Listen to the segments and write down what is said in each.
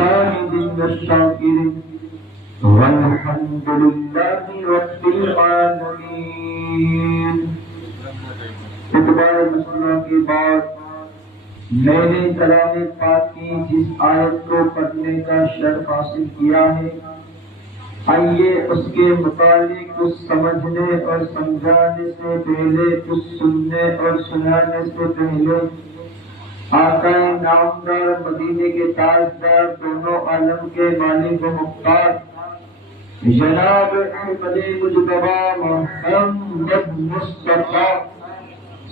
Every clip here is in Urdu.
شاهد والشاكر والحمد لله رب العالمين. خطبہ مسئلہ کے بعد میں نے کلام پاک کی جس آیت کو پڑھنے کا شرف حاصل کیا ہے، آئیے اس کے متعلق کچھ سمجھنے اور سمجھانے سے پہلے، کچھ سننے اور سنانے سے پہلے آقا نامدار مدینے کے تاجدار دونوں عالم کے مالک و مختار جناب احمد مجتبی محمد مصطفیٰ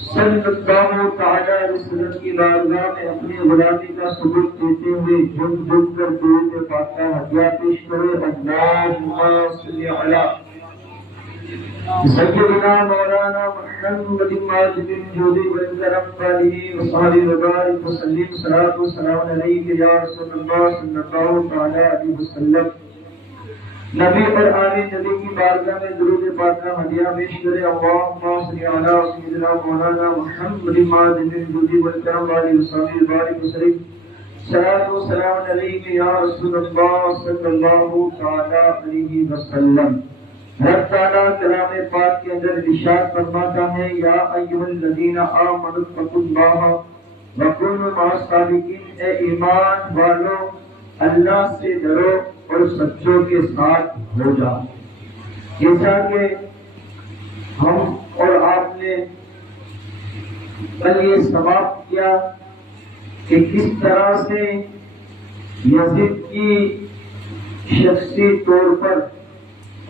صلی اللہ تعالی علیہ وسلم کی بارگاہ میں اپنی غلامی کا ثبوت دیتے ہوئے جھم جھم کر درود پاک کا ہدیہ پیش کرے. اللہم صل علی سیدنا مولانا محمد ماجد الجود والکرم والہ وصحبہ وبارک وسلم. صلاۃ و سلام علیک یا رسول اللہ صلی اللہ تعالی علیہ وسلم. نبی اور آل نبی کی بارگاہ میں درود پاک کا ہدیہ پیش کرے. اللہم صل علی سیدنا مولانا محمد ماجد الجود والکرم والہ وصحبہ وبارک وسلم. صلاۃ و سلام علیک یا رسول اللہ صلی اللہ تعالی علیہ وسلم. رب تعالیٰ کلام پاک کے اندر ارشاد فرماتا ہے، یا ایھا الذین آمنوا اتقوا اللہ وکونوا مع الصادقین. اے ایمان والو، اللہ سے ڈرو اور سچوں کے ساتھ ہو جاؤ. جیسا کہ ہم اور آپ نے کل یہ سماعت کیا کہ کس طرح سے یزید کی شخصی طور پر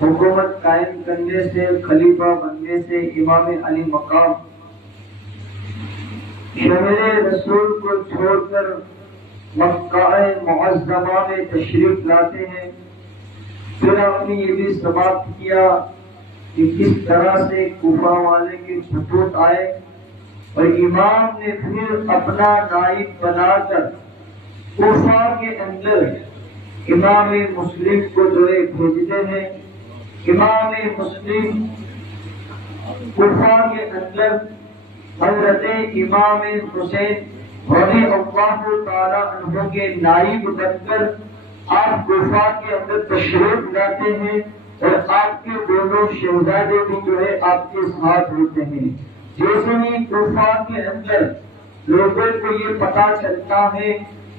حکومت قائم کرنے سے، خلیفہ بننے سے امام علی مقام شہر رسول کو چھوڑ کر مکہ معظمہ میں تشریف لاتے ہیں. پھر آپ نے یہ بھی سماعت کیا کہ کس طرح سے کوفہ والے کے خطوط آئے اور امام نے پھر اپنا نائب بنا کر کوفہ کے اندر امام مسلم کو جو ہے بھیجتے ہیں. امام مسلم کوفہ کے اندر حضرت امام حسین رضی اللہ تعالی عنہ کے نائب بن کر آپ کوفہ کے اندر تشریف لاتے ہیں اور آپ کے دونوں شہزادے بھی جو ہے آپ کے ساتھ ہوتے ہیں. جیسے ہی کوفہ کے اندر لوگوں کو یہ پتا چلتا ہے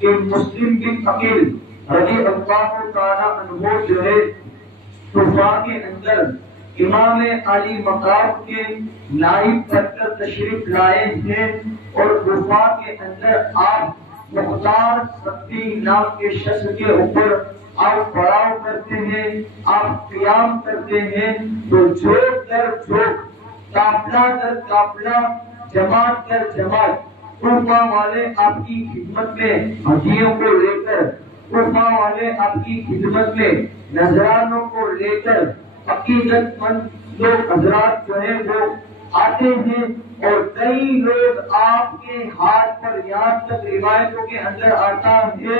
کہ مسلم بن عقیل رضی اللہ تعالی عنہ جو ہے کوفہ کے اندر امام علی مقام کے نائب بن کر تشریف لائے ہیں اور کوفہ کے اندر آپ مختار سبتی نام کے شخص کے اوپر آپ پڑاؤ کرتے ہیں، آپ قیام کرتے ہیں، تو جھوک در جھوک، قافلہ در قافلہ، جماعت در جماعت کوفہ والے آپ کی خدمت میں ہدیوں کو لے کر، کوفہ والے آپ کی خدمت میں نذرانوں کو لے کر عقیدت مند لوگ حضرات جو ہیں وہ آتے ہیں. اور کئی لوگ آپ کے ہاتھ پر، یہاں تک روایتوں کے اندر آتا ہے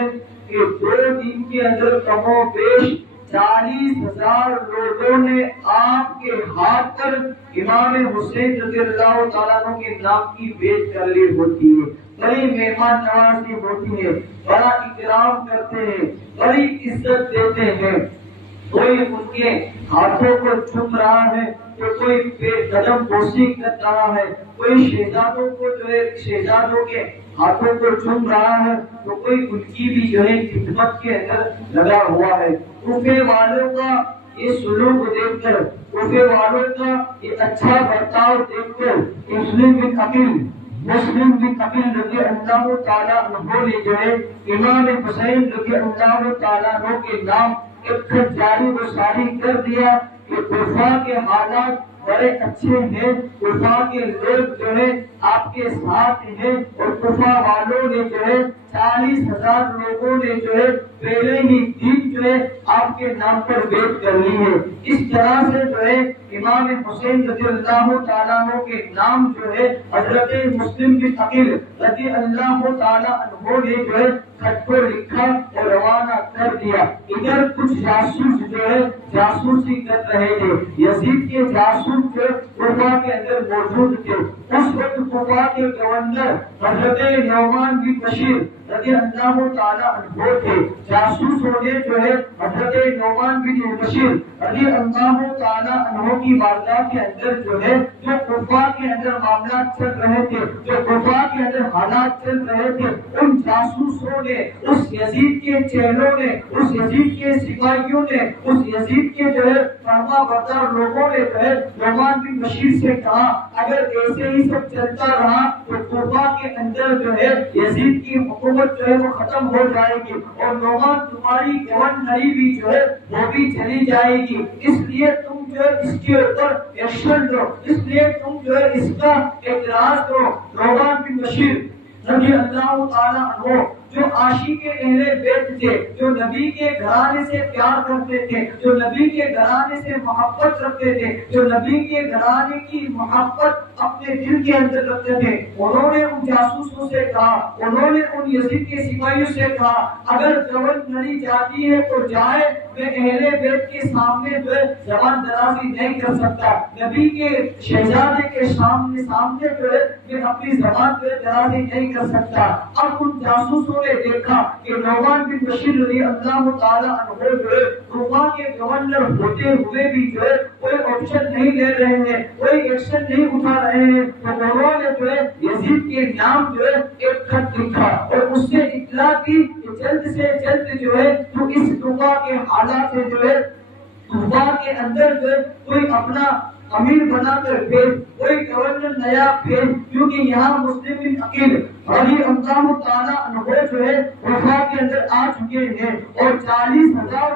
کہ 2 دن کے اندر کم و بیش 40,000 لوگوں نے آپ کے ہاتھ پر امام حسین رضی اللہ تعالیٰ عنہ کے نام کی بیعت کر لی ہوتی ہے. بڑی مہمان نوازی ہوتی ہے، بڑا اکرام کرتے ہیں، بڑی عزت دیتے ہیں. کوئی ان کے ہاتھوں کو چوم رہا ہے تو کوئی قدم بوسی کر رہا ہے، کوئی شہزادوں کو جو ہے شہزادوں کے ہاتھوں کو چوم رہا ہے تو کوئی ان کی بھی جو ہے خدمت کے اندر لگا ہوا ہے. کوفے والوں کا یہ سلوک دیکھ کر، کوفے والوں کا یہ اچھا برتاؤ دیکھ کر مسلم بن عقیل رضی اللہ تعالیٰ عنہ نے جو ہے امام حسین رضی اللہ تعالیٰ عنہ کے نام ایک جاری و ساری کر دیا کہ کوفہ کے حالات بڑے اچھے ہیں، کوفہ کے لوگ جو ہے آپ کے ساتھ ہیں اور کوفہ والوں نے جو ہے 40,000 لوگوں نے جو ہے پہلے ہی دن جو ہے آپ کے نام پر بیعت کر لی ہے. اس طرح سے جو ہے امام حسین رضی اللہ تعالیٰ عنہ کے نام جو ہے حضرت مسلم بن عقیل رضی اللہ تعالیٰ عنہ نے جو ہے خط کو لکھا اور روانہ کر دیا. ادھر کچھ جاسوس جو ہے جاسوسی کر رہے تھے، یزید کے جاسوس جو کوفہ کے اندر موجود تھے. اس وقت کوفہ کے گورنر حضرت نعمان بن بشیر رضی اللہ تعالی عنہ تھے، جاسوسوں نے جو ہے حضرت نعمان بن بشیر رضی اللہ تعالی عنہ کی بارگاہ کے اندر جو ہے جو کوفہ کے اندر معاملات چل رہے تھے، جو کوفہ کے اندر حالات چل رہے تھے، ان جاسوسوں نے، اس یزید کے چہلوں نے، اس یزید کے سپاہیوں نے، اس یزید کے جو ہے فرما بردار لوگوں نے جو ہے نعمان بن بشیر سے کہا اگر ایسے ہی سب چلتا رہا تو کوفہ کے اندر جو ہے یزید کی حکومت جو ہے وہ ختم ہو جائے گی اور نعمان تمہاری گورنری بھی جو ہے وہ بھی چلی جائے گی، اس لیے تم جو ہے اس کے اوپر ایکشن لو، اس لیے تم جو ہے اس کا اعتراض کرو۔ نعمان بن بشیر رضی اللہ تعالیٰ عنہ جو عاشق اہل بیت تھے، جو نبی کے گھرانے سے پیار کرتے تھے، جو نبی کے گھرانے سے محبت رکھتے تھے، جو نبی کے گھرانے کی محبت اپنے دل کے اندر رکھتے تھے، انہوں نے ان جاسوسوں سے کہا، انہوں نے ان یزید کے سپاہیوں سے کہا اگر گورنری جاتی ہے تو جائے، میں اہل بیت کے سامنے جو ہے زبان درازی نہیں کر سکتا، نبی کے شہزادے کے سامنے جو ہے میں اپنی زبان درازی نہیں کر سکتا۔ اب ان جاسوسوں نے دیکھا کہ نعمان بن بشیر رضی اللہ تعالیٰ عنہ جو ہے کوفہ کے گورنر ہوتے ہوئے بھی جو ہے کوئی آپشن نہیں لے رہے ہیں، کوئی ایکشن نہیں اٹھا رہے ہیں، تو انہوں نے جو ہے یزید کے نام جو ہے ایک خط لکھا اور اس سے اطلاع کی کہ جلد سے جلد جو ہے تو اس کوفہ کے حالات سے جو ہے کوفہ کے اندر جو ہے کوئی اپنا امیر بنا کر بھیج، کوئی گورنر نیا بھیج، کیونکہ یہاں مسلم بن عقیل رضی اللہ تعالیٰ عنہ جو ہے کوفہ کے اندر آ چکے ہیں اور 40,000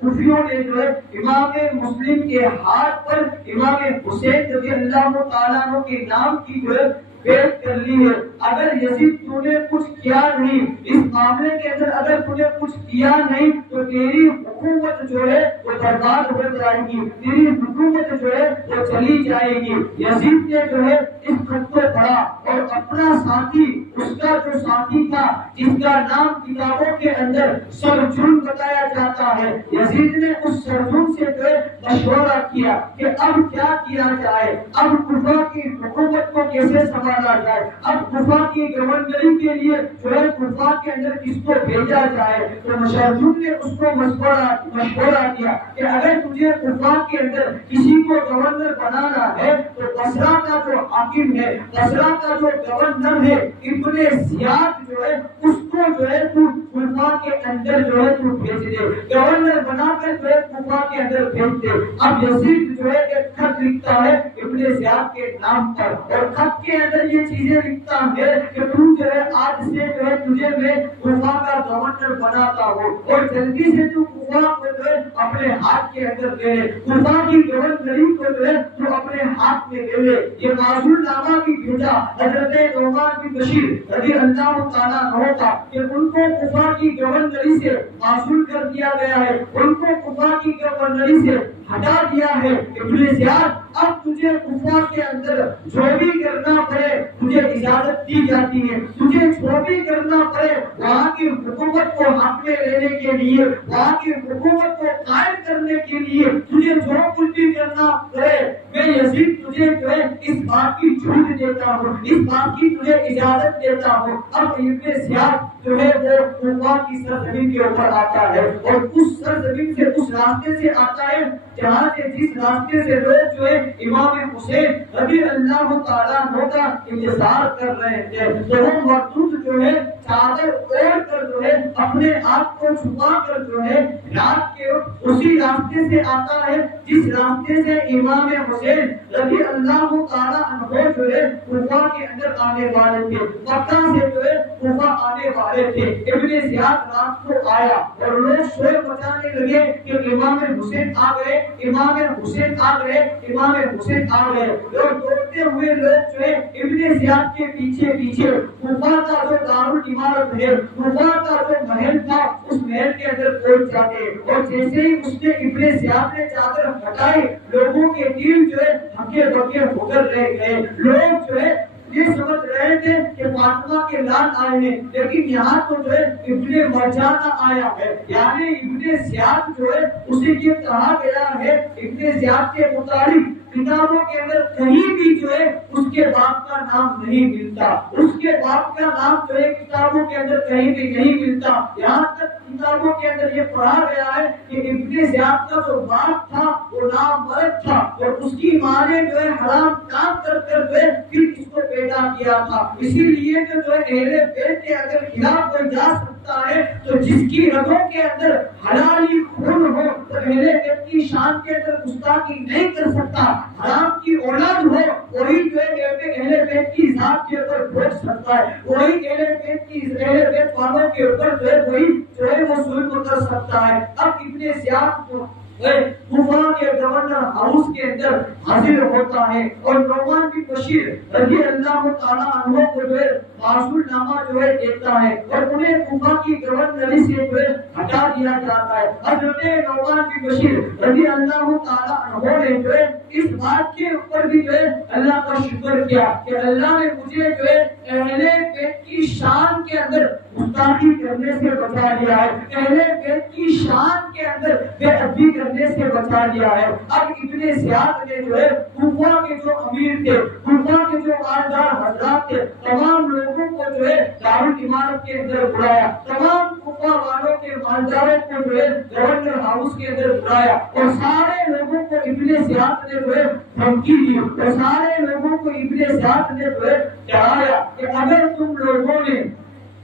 کوفیوں نے جو ہے امام مسلم کے ہاتھ پر امام حسین رضی اللہ تعالیٰ عنہ کے نام کی جو ہے بیعت کر لی ہے۔ اگر یزید تو نے کچھ کیا نہیں اس معاملے کے اندر، اگر تو نے کچھ کیا نہیں تو تیری حکومت جو ہے وہ برباد ہو جائے گی، تیری حکومت جو ہے وہ چلی جائے گی۔ یزید نے جو ہے اس خط کو پڑھا اور اپنا ساتھی، اس کا جو ساتھی تھا جس کا نام کتابوں کے اندر سرجن بتایا جاتا ہے، یزید نے اس سرجن سے جو ہے مشورہ کیا کہ اب کیا کیا جائے، اب کوفہ کی حکومت کو کیسے سنبھالا جائے، اب کوفہ کی گورنری کے لیے جو ہے کوفہ کے اندر کس کو بھیجا جائے۔ تو سرجن نے اس کو مشورہ دیا کہ اگر تجھے کوفہ کے اندر کسی کو گورنر بنانا ہے تو بصرہ کا جو حاکم ہے، بصرہ کا جو گورنر ہے ابن زیاد جو ہے اس کو جو ہے تو کوفہ کے اندر جو ہے تو بھیج دے، گورنر بنا کر جو ہے کوفہ کے اندر بھیج دے۔ اب یزید جو ہے ایک خط لکھتا ہے ابن زیاد کے نام پر اور خط کے اندر یہ چیزیں لکھتا ہے کہ تو جو ہے آج سے جو ہے تجھے میں کوفہ کا گورنر بناتا ہوں اور جلدی سے تو کوفہ کو جو ہے اپنے ہاتھ کے اندر لے لے، کوفہ کی گورنری کو جو ہے تو اپنے ہاتھ میں لے لے۔ یہ معزول نامہ بھی بھیجا حضرت نعمان بن بشیر رضی اللہ تعالیٰ عنہ کا کہ ان کو کوفہ کی گورنری سے معزول کر دیا گیا ہے، ان کو کوفہ کی گورنری سے ہٹا دیا ہے۔ ابن زیاد اب تجھے کوفہ کے اندر جو بھی کرنا پڑے تجھے اجازت دی جاتی ہے، تجھے جو بھی کرنا پڑے وہاں کی حکومت کو ہاتھ میں لینے کے لیے، وہاں کی حکومت کو قائم کرنے کے لیے تجھے جو کچھ بھی کرنا پڑے، میں یزید تجھے جو ہے اس بات کی چھوٹ دیتا ہوں، اس بات کی تجھے اجازت دیتا ہوں۔ اب ابن زیاد جو ہے وہ کوفہ کی سرزمین کے اوپر آتا ہے اور اس سرزمین سے، اس راستے سے آتا ہے جہاں سے، جس راستے سے لوگ جو ہے امام حسین رضی اللہ تعالیٰ عنہ کا انتظار کر رہے تھے، تو وہ مردود جو ہے چادر اوڑھ کر جو ہے اپنے آپ کو چھپا کر جو ہے رات کے اسی راستے سے آتا ہے جس راستے سے امام حسین رضی اللہ تعالیٰ عنہ جو ہے کوفہ کے اندر آنے والے تھے، مکہ سے جو ہے کوفہ آنے والے تھے۔ ابن زیاد رات کو آیا اور لوگ شور مچانے لگے کہ امام حسین آ گئے، امام حسین آ گئے، امام حسین آ گئے، اور دوڑتے ہوئے لوگ جو ہے ابن زیاد کے پیچھے پیچھے کوفہ کا جو دارالعمارت ہے، کوفہ کا جو محل تھا اس محل کے اندر پہنچ جاتے اور جیسے ہی اس نے ابن زیاد نے چادر ہٹائی لوگوں کے دل جو ہے ہکے بکے ہو کر رہ گئے۔ لوگ جو ہے یہ سمجھ رہے تھے کہ فاطمہ کے لال آئے ہیں، لیکن یہاں تو جو ہے ابن مرجانہ آیا ہے، یعنی ابن زیاد جو ہے اسے یہ کہا گیا ہے ابن زیاد کے متعلق کتابوں کے اندر کہیں بھی جو ہے اس کے باپ کا نام نہیں ملتا، اس کے باپ کا نام جو ہے کتابوں کے اندر کہیں بھی نہیں ملتا۔ یہاں تک کتابوں کے اندر یہ پڑھا گیا ہے کہ ابن زیاد کا جو باپ تھا وہ نامرد تھا اور اس کی ماں نے جو ہے حرام کام کر کر جو ہے پھر اس کو پیدا کیا تھا۔ اسی لیے جو ہے اہل بیت کے اگر خلاف کوئی جا سکتا ہے تو جس کی رگوں کے اندر حلالی خون ہو تو اہل بیت کی شان کے اندر گستاخی نہیں کر سکتا۔ حرام کی اولاد ہو وہی جو ہے اہل بیت کی ذات کے اوپر بھوگ سکتا ہے، وہی اہل بیت والوں کے اوپر جو ہے وہی جو ہے وہ ظلم کر سکتا ہے۔ اب ابن زیاد کو کوفہ کے گورنر ہاؤس کے اندر حاضر ہوتا ہے اور نعمان بن بشیر رضی اللہ تعالیٰ عنہ کو جو ہے معزول نامہ جو ہے دیتا ہے اور انہیں کوفہ کی گورنری سے جو ہے ہٹا دیا جاتا ہے۔ حضرت نعمان بن بشیر رضی اللہ تعالیٰ عنہ نے جو ہے اس بات کے اوپر بھی جو ہے اللہ کا شکر کیا کہ اللہ نے مجھے جو ہے اہل بیت کی شان کے اندر گستاخی کرنے سے بچا لیا ہے، اہل بیت کی شان کے اندر بے ادبی کرنے سے بچا لیا ہے۔ اب ابن زیاد نے جو ہے کوفہ کے جو امیر تھے، کوفہ کے جو مالدار حضرات تھے، تمام لوگوں کو جو ہے دارالامارت کے اندر بلایا، تمام کوفہ والوں کے مالداروں کو جو ہے گورنر ہاؤس کے اندر بلایا اور سارے لوگوں کو ابن زیاد نے جو ہے دھمکی دی اور سارے لوگوں کو ابن زیاد نے جو ہے ڈرایا کہ اگر تم لوگوں نے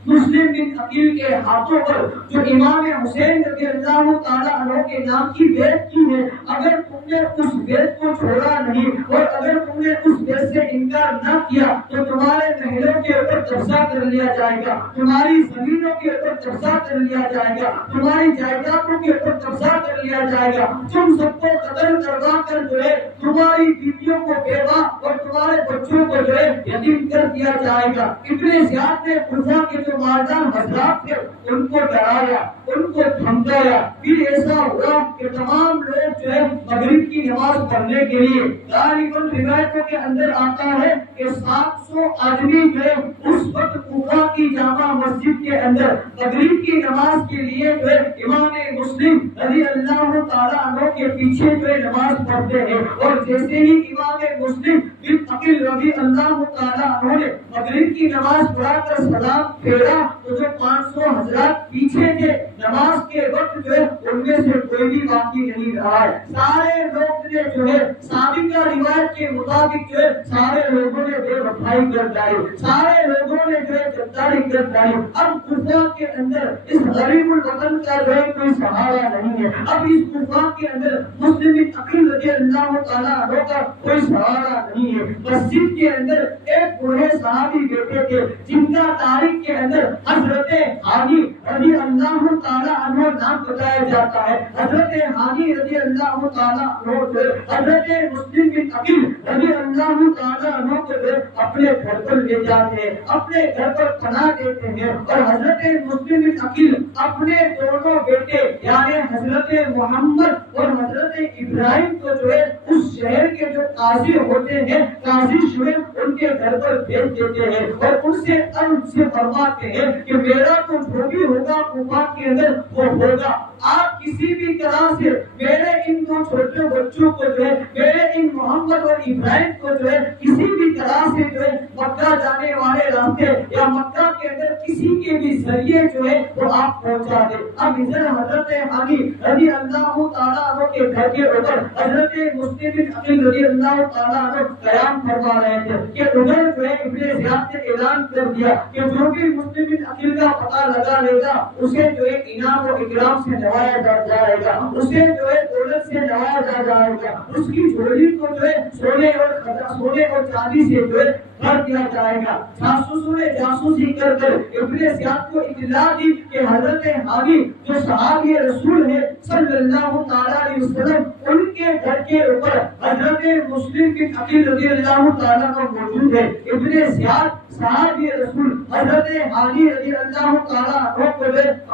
مسلم بن عقیل کے ہاتھوں پر جو امام حسین رضی اللہ تعالیٰ عنہ کے نام کی بیعت کی ہے، اگر تم نے اس بیعت کو چھوڑا نہیں اور اگر تم نے اس بیعت سے انکار نہ کیا تو تمہارے محلوں کے اوپر قبضہ کر لیا جائے گا، تمہاری زمینوں کے اوپر قبضہ کر لیا جائے گا، تمہاری جائیدادوں کے اوپر قبضہ کر لیا جائے گا، تم سب کو قتل کروا کر جو ہے تمہاری بیویوں کو بیوہ اور تمہارے بچوں کو جو ہے یتیم کر دیا جائے گا۔ ابن زیاد نے کوفہ کے مالدار حضرات تھے ان کو ڈرایا، ان کو دھمکایا۔ پھر ایسا ہوا کہ تمام لوگ جو ہے مغرب کی نماز پڑھنے کے لیے، غالباً روایتوں کے اندر آتا ہے کہ 700 آدمی جو ہے اس وقت کوفہ کی جامع مسجد کے اندر مغرب کی نماز کے لیے جو ہے امام مسلم رضی اللہ تعالیٰ عنہ کے پیچھے جو ہے نماز پڑھتے ہیں اور جیسے ہی امام مسلم بن عقیل رضی اللہ تعالیٰ عنہ نے مغرب کی نماز پڑھا کر سلام پھیرا تو جو 500 حضرات پیچھے تھے نماز کے وقت جو ہے ان میں سے کوئی بھی باقی نہیں رہا ہے۔ سارے لوگ نے جو ہے سابقہ روایت کے مطابق جو ہے سارے لوگوں نے بے وفائی کر ڈالی، سارے لوگوں نے جو ہے غداری کر ڈالی۔ اب کوفہ کے اندر اس غریب الوطن کا جو ہے کوئی سہارا نہیں ہے، اب اس کوفہ کے اندر مسلم بن عقیل رضی اللہ تعالیٰ عنہ کا کوئی سہارا نہیں ہے۔ مسجد کے اندر ایک بوڑھے صحابی بیٹھے تھے جن کا تاریخ کے اندر حضرت ہانی رضی اللہ تعالیٰ عنہ نام بتایا جاتا ہے۔ حضرت ہانی رضی اللہ تعالیٰ عنہ سے حضرت مسلم بن عقیل رضی اللہ تعالیٰ عنہ کو اپنے گھر پر لے جاتے ہیں، اپنے گھر پر پناہ دیتے ہیں اور حضرت مسلم بن عقیل اپنے دونوں بیٹے یعنی حضرت محمد اور حضرت ابراہیم کو جو ہے اس شہر کے جو قاضی ہوتے ہیں، قاضی شعیب ان کے گھر پر بھیج دیتے ہیں اور ان سے فرماتے ہیں کہ میرا تو جو بھی ہوگا کوفہ کے اندر وہ ہوگا، آپ کسی بھی طرح سے میرے ان دو چھوٹے بچوں کو جو ہے میرے ان محمد اور ابراہیم کو جو ہے کسی بھی طرح سے جو ہے مکہ جانے والے راستے یا مکہ کے اندر کسی کے بھی ذریعے جو ہے وہ آپ پہنچا دیں۔ اب ادھر حضرت ہانی رضی اللہ تعالیٰ عنہ کے گھر کے اوپر حضرت مسلم بن عقیل رضی اللہ تعالیٰ عنہ قیام فرما رہے تھے کہ ادھر جو ہے ابن زیاد نے اعلان کر دیا کہ جو بھی مسلم بن عقیل کا پتہ لگا لے گا اسے جو ہے انعام و اکرام سے نوازا جائے گا، اسے جو ہے دولت سے نوازا جائے گا، اس کی جھولی کو جو ہے سونے اور چاندی سے جو ہے بھر دیا جائے گا۔ جاسوسوں نے جاسوسی کر کر ابن زیاد کو اطلاع دی کہ حضرت ہانی جو صحابی رسول ہے صلی اللہ تعالیٰ علیہ وسلم ان کے گھر کے اوپر حضرت مسلم بن عقیل رضی اللہ تعالیٰ کا موجود ہے۔ ابن زیاد صحابی رسول حضرت علی رضی اللہ تعالیٰ عنہ کو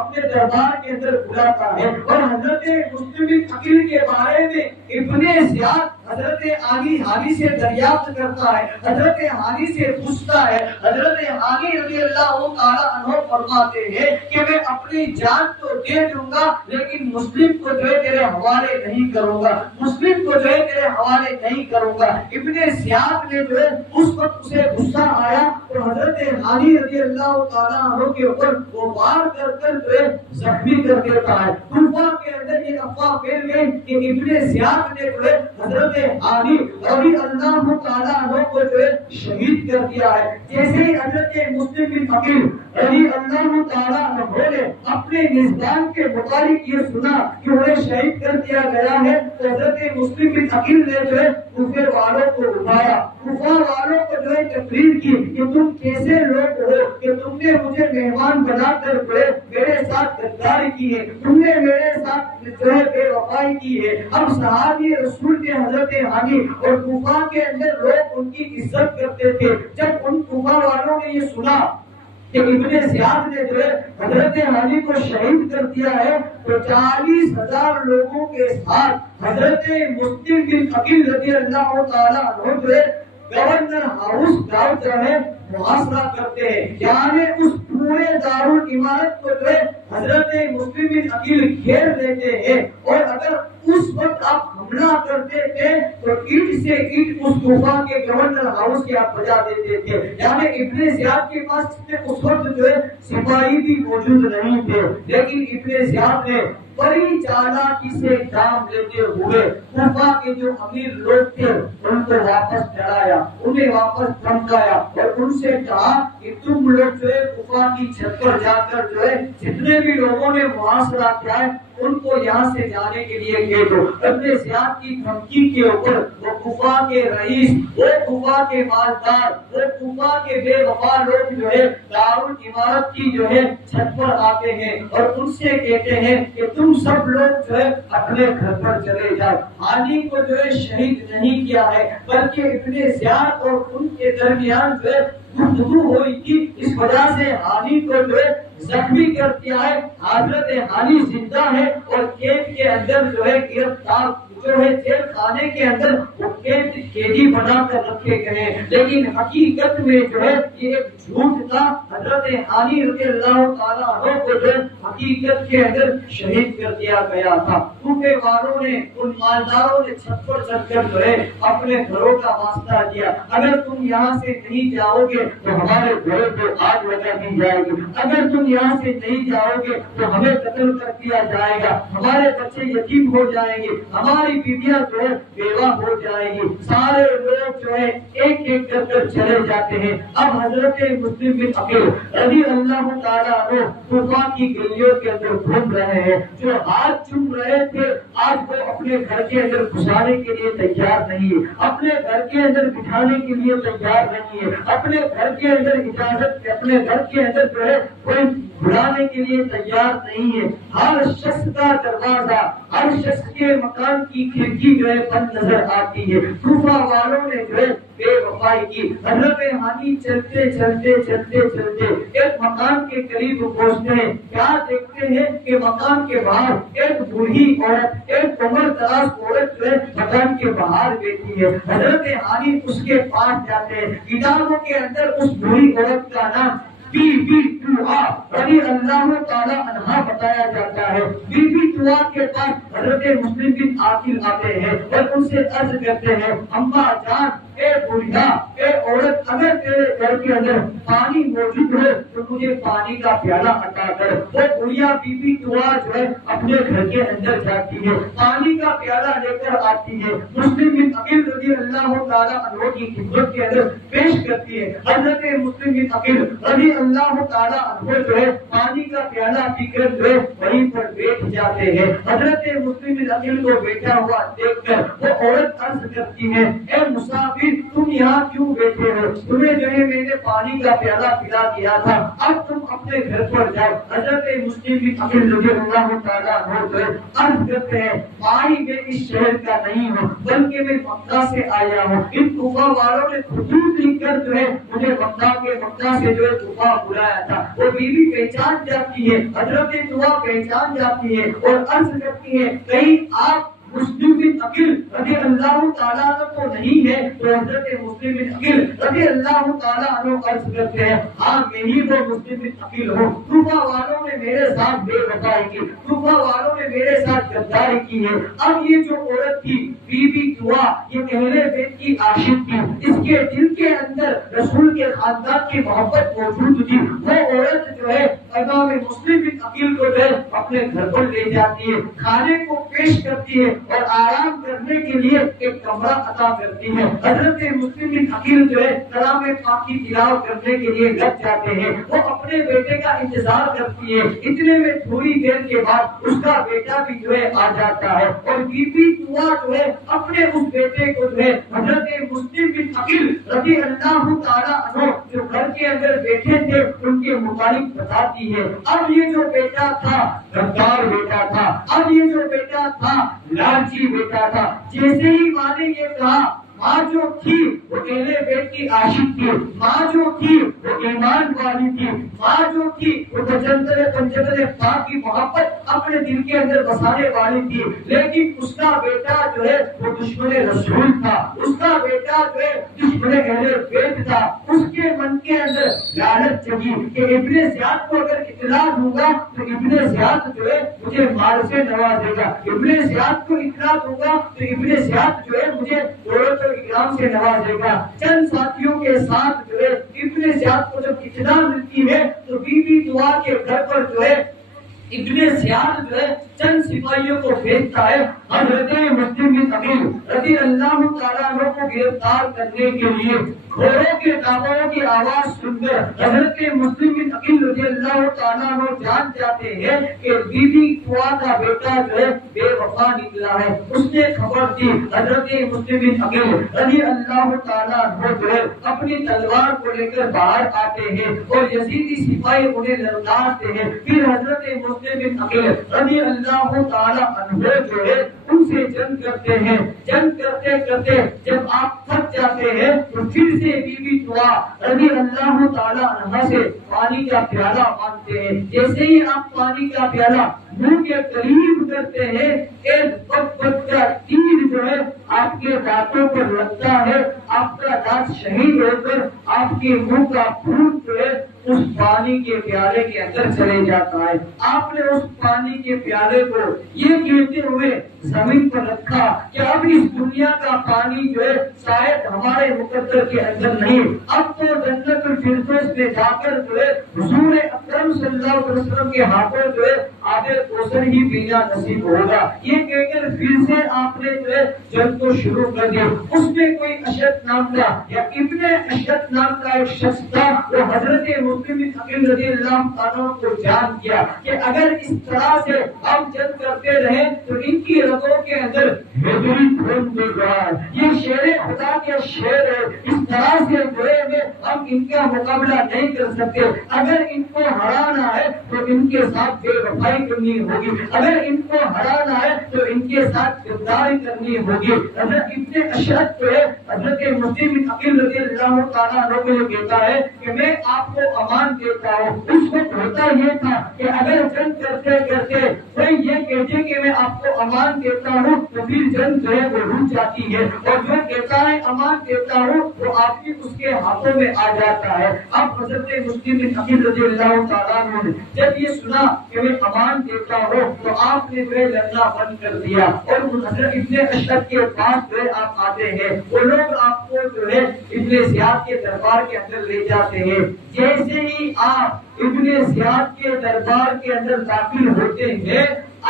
اپنے دربار کے اندر بلاتا ہے اور حضرت مسلم بن عقیل کے بارے میں ابن زیاد حضرت علی سے دریافت کرتا ہے، حضرت علی سے پوچھتا ہے۔ حضرت علی رضی اللہ تعالیٰ عنہ فرماتے ہیں کہ میں اپنی جان تو دے دوں گا لیکن مسلم کو جو ہے تیرے حوالے نہیں کروں گا، مسلم کو جو ہے تیرے حوالے نہیں کروں گا۔ ابن زیاد نے جو ہے اس وقت اسے غصہ آیا تو حضرت علی رضی اللہ تعالیٰ عنہ کے اوپر وہ وار کر کر جو ہے زخمی کر دیتا ہے۔ کوفہ کے اندر یہ افواہ پھیل گئی کہ ابن زیاد نے جو ہے حضرت علی رضی اللہ تعالیٰ عنہ کو جو ہے شہید کر دیا ہے۔ جیسے ہی حضرت مسلم بن عقیل رضی اللہ تعالیٰ عنہ نے اپنے نزدان کے متعلق یہ سنا کہ انہیں شہید کر دیا گیا ہے تو حضرت مسلم بن عقیل نے جو ہے کوفے والوں کو اٹھایا، کوفہ والوں کو جو ہے تقریر کی کہ تم کیسے لوگ ہو کہ تم نے مجھے مہمان بنا کر جو ہے میرے ساتھ غداری کی ہے، تم نے میرے ساتھ جو ہے بے وفائی کی ہے۔ اب صحابی رسول کے حضرت علی اور کوفہ کے اندر لوگ ان کی عزت کرتے تھے۔ جب ان کوفہ والوں نے یہ سنا کہ ابن زیاد نے جو ہے حضرت علی کو شہید کر دیا ہے تو 40,000 لوگوں کے ساتھ حضرت مسلم بن عقیل رضی اللہ تعالیٰ عنہ جو ہے گورنر ہاؤس گراؤنڈ جو ہے محاصرہ کرتے ہیں، یعنی اس پورے دارالعمارت کو جو ہے حضرت مسلم بن عقیل گھیر لیتے ہیں اور اگر اس وقت آپ حملہ کرتے تھے تو اینٹ سے اینٹ اس کوفہ کے گورنر ہاؤس کے آپ بجا دیتے تھے۔ یعنی ابن زیاد کے پاس اس وقت جو ہے سپاہی بھی موجود نہیں تھے، لیکن ابن زیاد نے بڑی چالاکی سے کام لیتے ہوئے کوفہ کے جو امیر لوگ تھے ان کو واپس ڈرایا، انہیں واپس دھمکایا اور ان سے کہا کہ تم لوگ جو ہے کوفہ کی چھت پر جا کر جو ہے جتنے بھی لوگوں نے محاصرہ کیا ہے ان کو یہاں سے جانے کے لیے کہہ دو۔ ابن زیاد کی دھمکی کے اوپر وہ کوفہ کے رئیس، وہ کوفہ کے مالدار، وہ کوفہ کے بے وفا لوگ جو ہے دارالعمارت کی جو ہے چھت پر آتے ہیں اور ان سے کہتے ہیں کہ تم سب لوگ جو ہے اپنے گھر پر چلے جاؤ۔ علی کو جو ہے شہید نہیں کیا ہے بلکہ ابن زیاد اور ان کے درمیان جو ہے گفتگو ہوئی تھی، اس وجہ سے علی کو جو ہے زخمی کر دیا ہے۔ حضرت علی زندہ ہے اور قید کے اندر جو ہے گرفتار جو ہے جیل خانے کے اندر وہ قیدی بنا کر رکھے گئے، لیکن حقیقت میں جو ہے یہ ایک جھوٹ تھا۔ حضرت علی رضی اللہ تعالیٰ عنہ کو جو حقیقت کے اندر شہید کر دیا گیا تھا۔ کوفے والوں نے، ان مالداروں نے چھت پر چڑھ کر جو ہے اپنے گھروں کا واسطہ دیا، اگر تم یہاں سے نہیں جاؤ گے تو ہمارے گھروں کو آگ لگا دی جائے گی، اگر تم یہاں سے نہیں جاؤ گے تو ہمیں قتل کر دیا جائے گا، ہمارے بچے یتیم ہو جائیں گے، ہماری بیویاں جو ہے بیوہ ہو جائیں گی۔ سارے لوگ جو ہے ایک ایک کر کر چلے جاتے ہیں۔ اب حضرت مسلم بن عقیل رضی اللہ تعالیٰ عنہ کوفہ کی گلیوں کے اندر گھوم رہے ہیں، جو ہاتھ چوم رہے تھے آج وہ اپنے گھر کے اندر گھسانے کے لیے تیار نہیں ہے، اپنے گھر کے اندر بٹھانے کے لیے تیار نہیں ہے، اپنے گھر کے اندر اجازت، اپنے گھر کے اندر جو ہے کوئی بلانے کے لیے تیار نہیں ہے۔ ہر شخص کا دروازہ، ہر شخص کے مکان کی کھڑکی جو ہے بند نظر آتی ہے۔ کوفہ والوں نے جو ہے بے وفائی کی۔ حضرت علی چلتے چلتے چلتے چلتے ایک مکان کے قریب پہنچتے ہیں، کیا دیکھتے ہیں کہ مکان کے باہر ایک بوڑھی عورت، ایک عمر دراز عورت جو ہے مکان کے باہر بیٹھی ہے۔ حضرت علی اس کے پاس جاتے ہیں، کتابوں کے اندر اس بوڑھی عورت کا نام بی بی طوعا رضی اللہ تعالی عنہا بتایا جاتا ہے۔ بی بی طوعا کے پاس حضرت مسلم بن عقیل آتے ہیں اور ان سے عرض کرتے ہیں، اماں جان، اے بوڑھا، اے عورت، اگر تیرے گھر کے اندر پانی موجود ہے تو مجھے پانی کا پیالہ عطا کر۔ وہ بوڑھیا بی بی طوعا جو ہے اپنے گھر کے اندر جاتی ہے، پانی کا پیالہ لے کر آتی ہے، مسلم بن عقیل رضی اللہ تعالیٰ عنہ کی خدمت کے اندر پیش کرتی ہے۔ حضرت مسلم بن عقیل رضی اللہ تعالیٰ عنہ جو ہے پانی کا پیالہ پی کر جو ہے وہیں پر بیٹھ جاتے ہیں۔ حضرت مسلم بن عقیل کو بیٹھا ہوا دیکھ کر وہ عورت عرض کرتی ہے، اے مسافر تم یہاں کیوں بیٹھے ہو؟ تمہیں جو ہے میں نے پانی کا پیالہ پلا دیا تھا، اب تم اپنے گھر پر جاؤ۔ حضرت مسلم بن عقیل رضی اللہ تعالیٰ عنہ عرض کرتے ہیں، بھائی میں اس شہر کا نہیں ہوں بلکہ میں مکہ سے آیا ہوں۔ ان کوفہ والوں نے خطوط لکھ کر جو ہے مجھے مکہ سے جو ہے کوفہ بلایا تھا۔ وہ بیوی پہچان جاتی ہے، حضرت دعا پہچان جاتی ہے اور عرض کرتی ہے، کہیں آپ مسلم بن عقیل رضی اللہ تعالیٰ عنہ تو نہیں ہے؟ تو حضرت مسلم بن عقیل رضی اللہ تعالیٰ عنہ عرض کرتے ہیں، ہاں میں ہی وہ مسلم بن عقیل ہوں۔ کوفہ والوں نے میرے ساتھ بے وفائی کی، کوفہ والوں نے میرے ساتھ غداری کی ہے۔ اب یہ جو عورت تھی بی بی دعا، یہ اہل بیت کی عاشق تھی، اس کے دل کے اندر رسول کے خاندان کی محبت موجود تھی۔ وہ عورت جو ہے امام مسلم بن عقیل کو جو ہے اپنے گھر پر لے جاتی ہے، کھانے کو پیش کرتی ہے اور آرام کرنے کے لیے ایک کمرہ عطا کرتی ہے۔ حضرت مسلم بن عقیل جو ہے کلام پاک کی تلاوت کرنے کے لیے لگ جاتے ہیں۔ وہ اپنے بیٹے کا انتظار کرتی ہے، اتنے میں تھوڑی دیر کے بعد اس کا بیٹا بھی جو ہے آ جاتا ہے اور بی بی دعا جو ہے اپنے اس بیٹے کو جو ہے حضرت مسلم بن عقیل رضی اللہ تعالیٰ عنہ جو گھر کے اندر بیٹھے تھے ان کے متعلق بتاتی ہے۔ اب یہ جو بیٹا تھا غدار بیٹا تھا، اب یہ جو بیٹا تھا لالچی بیٹا تھا۔ جیسے ہی ماں نے یہ کہا، ماں جو تھی وہ اہل بیت کی عاشق تھی، ماں جو تھی وہ ایمان والی تھی، ماں جو تھی وہ پنجتن پاک کی محبت اپنے دل کے اندر بسانے والی تھی، لیکن اس کا بیٹا جو ہے وہ دشمن رسول تھا، اس کا بیٹا جو ہے دشمن اہل بیت تھا۔ اس کے من کے اندر لالچ جگی کہ ابن زیاد کو اگر اطلاع دوں گا تو ابن زیاد جو ہے مجھے مال سے نوازے گا، ابن زیاد کو اطلاع دوں گا تو ابن زیاد جو ہے مجھے دولت اکرام سے نوازے گا۔ چند ساتھیوں کے ساتھ جو ہے ابن زیاد کو جب اطلاع ملتی ہے تو بی بی دعا کے گھر پر جو ہے ابن زیاد جو ہے چند سپاہیوں کو بھیجتا ہے حضرت مسلم بن عقیل رضی اللہ تعالیٰ عنہ کو گرفتار کرنے کے لیے۔ گھوڑوں کے داموں کی آواز سن کر حضرت مسلم بن عقیل رضی اللہ تعالیٰ عنہ جان جاتے ہیں کہ بی بی دعا کا بیٹا جو ہے بے وفا نکلا ہے۔ اس نے خبر دی، حضرت مسلم بن عقیل رضی اللہ تعالیٰ عنہ جو ہے اپنی تلوار کو لے کر باہر آتے ہیں اور یزیدی سپاہی انہیں للکارتے ہیں۔ پھر حضرت مسلم بن عقیل رضی اللہ تعالیٰ عنہ جو ہے ان سے جنگ کرتے ہیں۔ جنگ کرتے کرتے جب آپ تھک جاتے ہیں تو پھر سے بی بی دعا رضی اللہ تعالیٰ عنہ سے پانی کا پیالہ مانگتے ہیں۔ جیسے ہی آپ پانی کا پیالہ منہ کے قریب کرتے ہیں، ایک وقت کا تیر جو ہے آپ کے دانتوں پر لگتا ہے، آپ کا دانت شہید ہو کر آپ کے منہ کا خون جو ہے اس پانی کے پیالے کے اندر چلے جاتا ہے۔ آپ نے اس پانی کے پیالے کو یہ کہتے ہوئے زمین پر رکھا کہ اب اس دنیا کا پانی جو ہے شاید ہمارے مقدر کے اندر نہیں، اب تو جنت الفردوس میں جا کر جو ہے حضور اکرم صلی اللہ علیہ وسلم کے ہاتھوں جو ہے آبِ کوثر ہی پینا نصیب ہوگا۔ یہ کہہ کر پھر سے آپ نے جو ہے جنگ کو شروع کر دیا۔ اس میں کوئی اشد نام کا یا ابن اشد نام کا ایک شخص تھا، وہ حضرت مسلم بن عقیل رضی اللہ عنہ کو جان گیا کہ اگر اس طرح سے ہم جنگ کرتے رہے تو ان کی رگوں کے اندر ہجری خون دے گا۔ یہ شیر خدا کے شیر ہے، اس طرح سے گوئے میں ہم ان کا مقابلہ نہیں کر سکتے۔ اگر ان کو ہرانا ہے تو ان کے ساتھ بے وفائی کرنی ہوگی، اگر ان کو ہرانا ہے تو ان کے ساتھ غداری کرنی ہوگی۔ حضرت ابن اشد جو ہے حضرت مسلم بن عقیل رضی اللہ تعالیٰ عنہ کو یہ کہتا ہے کہ میں آپ کو امان دیتا ہوں۔ اس وقت ہوتا یہ تھا کہ اگر جنگ کرتے کرتے کوئی یہ کہتے کہ میں آپ کو امان دیتا ہوں تو پھر جنگ جو ہے وہ رک جاتی ہے، اور جو کہتا ہے امان دیتا ہوں وہ آپ کی اس کے ہاتھوں میں آ جاتا ہے۔ اب حضرت مسلم بن عقیل رضی اللہ تعالیٰ عنہ نے جب یہ سنا کہ میں امان دیتا ہوں تو آپ نے جو لڑنا بند کر دیا اور حضرت ابن اشد کے پاس جو آپ آتے ہیں۔ وہ لوگ آپ کو جو ہے ابن زیاد کے دربار کے اندر لے جاتے ہیں۔ جیسے ہی آپ ابن زیاد کے دربار کے اندر داخل ہوتے ہیں،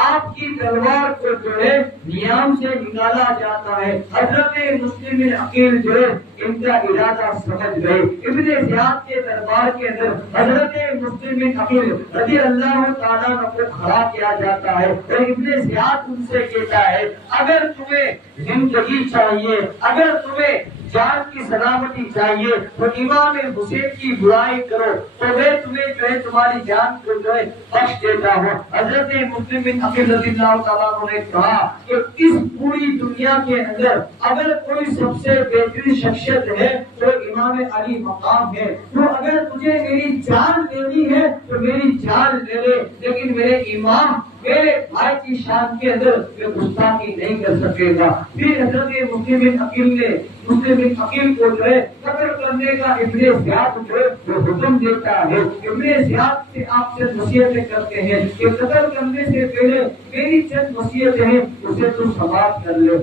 آپ کی تلوار کو جو ہے نیام سے نکالا جاتا ہے۔ حضرت مسلم بن عقیل جو ہے ان کا ارادہ سمجھ گئے۔ ابن زیاد کے دربار کے اندر حضرت مسلم بن عقیل رضی اللہ تعالیٰ عنہ کو کھڑا کیا جاتا ہے اور ابن زیاد ان سے کہتا ہے اگر تمہیں زندگی چاہیے، اگر تمہیں جان کی سلامتی چاہیے تو امام حسین کی برائی کرو تو میں تمہیں جو ہے تمہاری جان کو جو ہے بخش دیتا ہوں۔ حضرت مسلم بن عقیل رضی اللہ تعالیٰ عنہ نے کہا کہ اس پوری دنیا کے اندر اگر کوئی سب سے بہترین شخصیت ہے تو امام علی مقام ہے، تو اگر تجھے میری جان لینی ہے تو میری جان لے لے، لیکن میرے امام میرے بھائی کی شان کے اندر یہ گستاخی نہیں کر سکے گا۔ پھر حضرت مسلم بن عقیل نے مسلم بن عقیل کو جو ہے قتل کرنے کا ابن زیاد جو ہے وہ حکم دیتا ہے۔ ابن زیاد سے آپ چند وصیتیں کرتے ہیں کہ قتل کرنے سے پہلے میری چند وصیتیں ہیں اسے تم سماعت کر لے۔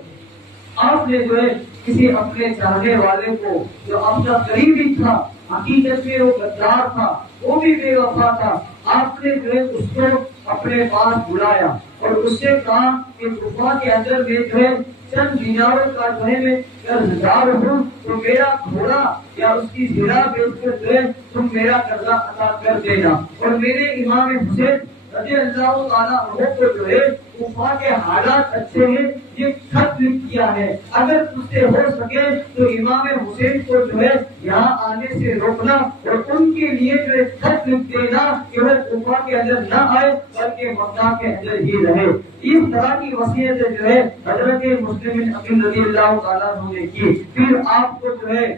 آپ نے جو ہے کسی اپنے چاہنے والے کو جو آپ کا قریبی تھا، حقیقت میں وہ غدار تھا، وہ بھی بے وفا تھا، آپ نے جو ہے اس کو اپنے پاس بلایا اور اس سے کہا کہ غفا کے اندر میں جو ہے چند دیناروں کا جو ہے میں قرضدار ہوں تو میرا گھوڑا یا اس کی زرہ بیچ کر جو ہے تم میرا قرضہ ادا کر دینا۔ اور میرے امام حسین رضی اللہ تعالیٰ عنہ کو جو ہے غفا کے حالات اچھے ہیں، یہ خط لکھ کیا ہے، اگر تجھ سے ہو سکے تو امام حسین کو جو ہے یہاں آنے سے روکنا اور ان کے لیے جو ہے خط لکھ دینا کہ وہ غفا کے اندر نہ آئے بلکہ مکہ کے اندر ہی رہے۔ اس طرح کی وصیت جو ہے حضرت مسلم بن عقیل رضی اللہ تعالیٰ عنہ نے کی۔ پھر آپ کو جو ہے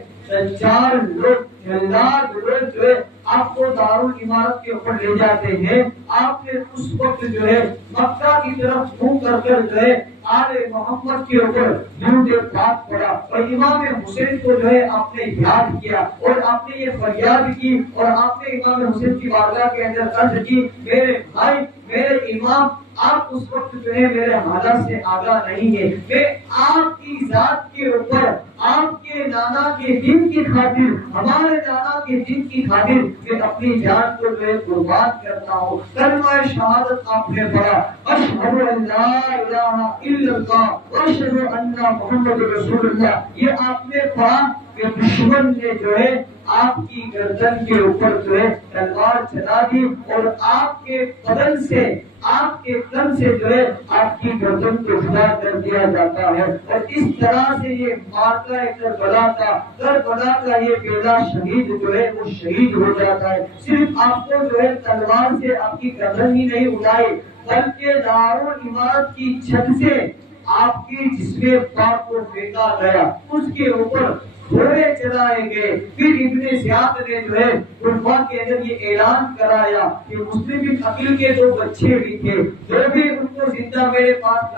4 لوگ جو ہے آپ کو دارالعمارت کے اوپر لے جاتے ہیں۔ آپ نے اس وقت جو ہے مکہ کی طرف منہ کر کر جو ہے آل محمد کے اوپر درود پاک پڑھا اور امام حسین کو جو ہے آپ نے یاد کیا اور آپ نے یہ فریاد کی اور آپ نے امام حسین کی بارگاہ کے اندر عرض کی میرے بھائی، میرے امام، آپ اس وقت جو ہے میرے حالات سے آگاہ نہیں ہے، میں آپ کی ذات کے اوپر آپ کے نانا کے دین کی خاطر، ہمارے نانا کے دین کی خاطر میں اپنی جان کو جو ہے قربان کرتا ہوں۔ کلمہ شہادت آپ نے پڑھا، اشہد ان لا الہ الا اللہ واشہد ان محمد رسول اللہ، یہ آپ نے پڑھا کہ دشمن نے جو ہے آپ کی گردن کے اوپر جو ہے تلوار چلا دی اور آپ کے بدن سے، آپ کے تن سے جو ہے آپ کی گردن کو جدا کر دیا جاتا ہے۔ اور اس طرح سے یہ مارکہ کربلا کا یہ پہلا شہید جو ہے وہ شہید ہو جاتا ہے۔ صرف آپ کو جو ہے تلوار سے آپ کی گردن ہی نہیں اڑائی بلکہ دارالعمارت کی چھت سے آپ کی جسم پاک کو پھینکا گیا، اس کے اوپر گھوڑے چلائے گئے۔ پھر ابن زیاد نے جو ہے غرفہ کے اندر یہ اعلان کرایا کہ مسلم بن عقیل کے 2 بچے بھی تھے، جو بھی ان کو زندہ میرے پاس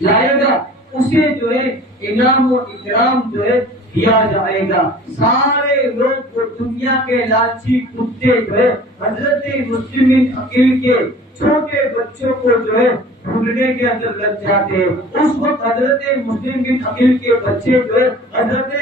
لائے گا اسے جو ہے انعام و اکرام جو ہے دیا جائے گا۔ سارے لوگ وہ دنیا کے لالچی کتے جو ہے حضرت مسلم بن عقیل کے چھوٹے بچوں کو جو ہے ڈھونڈنے کے اندر لگ جاتے ہیں۔ اس وقت حضرت مسلم بن عقیل کے بچے جو ہے حضرت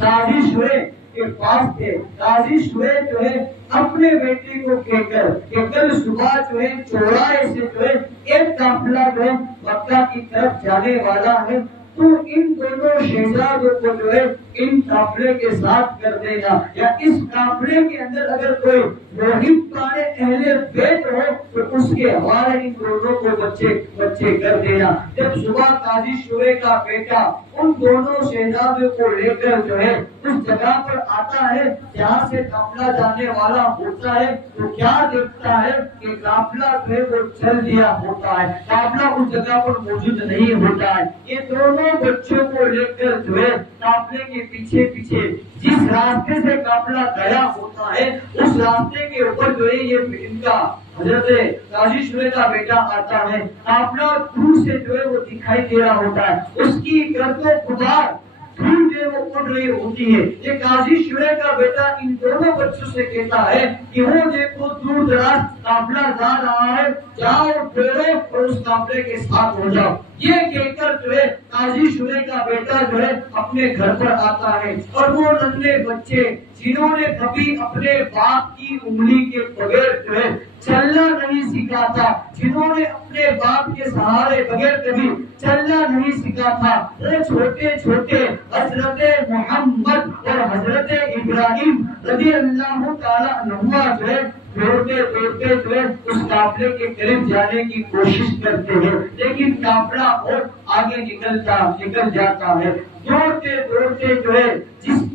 قاضی شریح کے پاس تھے۔ قاضی شریح جو ہے اپنے بیٹے کو کہہ کر کہ کل صبح جو ہے چوراہے سے جو ہے ایک قافلہ جو ہے مکہ کی طرف جانے والا ہے، تو ان دونوں شہزادوں کو جو ہے ان قافلے کے ساتھ کر دینا، یا اس قافلے کے اندر اگر کوئی محب کارے اہل بیت ہو تو اس کے حوالے ان دونوں کو بچے کر دینا۔ جب صبح قاضی شریح کا بیٹا ان دونوں شہزادوں کو لے کر جو ہے اس جگہ پر آتا ہے جہاں سے قافلہ جانے والا ہوتا ہے، تو کیا دیکھتا ہے کہ قافلہ جو ہے وہ چل دیا ہوتا ہے، قافلہ اس جگہ پر موجود نہیں ہوتا ہے۔ یہ دونوں بچوں کو لے کر جو ہے قافلے کے پیچھے پیچھے جس راستے سے قافلہ گیا ہوتا ہے اس راستے کے اوپر جو ہے یہ ان کا حضرت قاضی شریح کا بیٹا آتا ہے۔ قافلہ دور سے جو ہے وہ دکھائی دے رہا ہوتا ہے، اس کی گرد و غبار دھول جو ہے وہ اڑ رہی ہوتی ہے۔ یہ قاضی شریح کا بیٹا ان دونوں بچوں سے کہتا ہے کہ وہ دیکھو دور دراز قافلہ جا رہا ہے، جاؤ ڈرو اور اور اس قافلے کے ساتھ ہو جاؤ۔ یہ کہہ کر جو ہے قاضی شورے کا بیٹا جو ہے اپنے گھر پر آتا ہے، اور وہ ننھے بچے جنہوں نے کبھی اپنے باپ کی انگلی کے بغیر جو ہے چلنا نہیں سیکھا تھا، جنہوں نے اپنے باپ کے سہارے بغیر کبھی چلنا نہیں سیکھا تھا، وہ چھوٹے چھوٹے حضرت محمد اور حضرت ابراہیم رضی اللہ تعالی عنہما جو ہے دوڑتے دوڑتے جو ہے اس قافلے کے قریب جانے کی کوشش کرتے ہیں، لیکن قافلہ اور آگے نکل جاتا ہے۔ دوڑتے دوڑتے جو ہے جس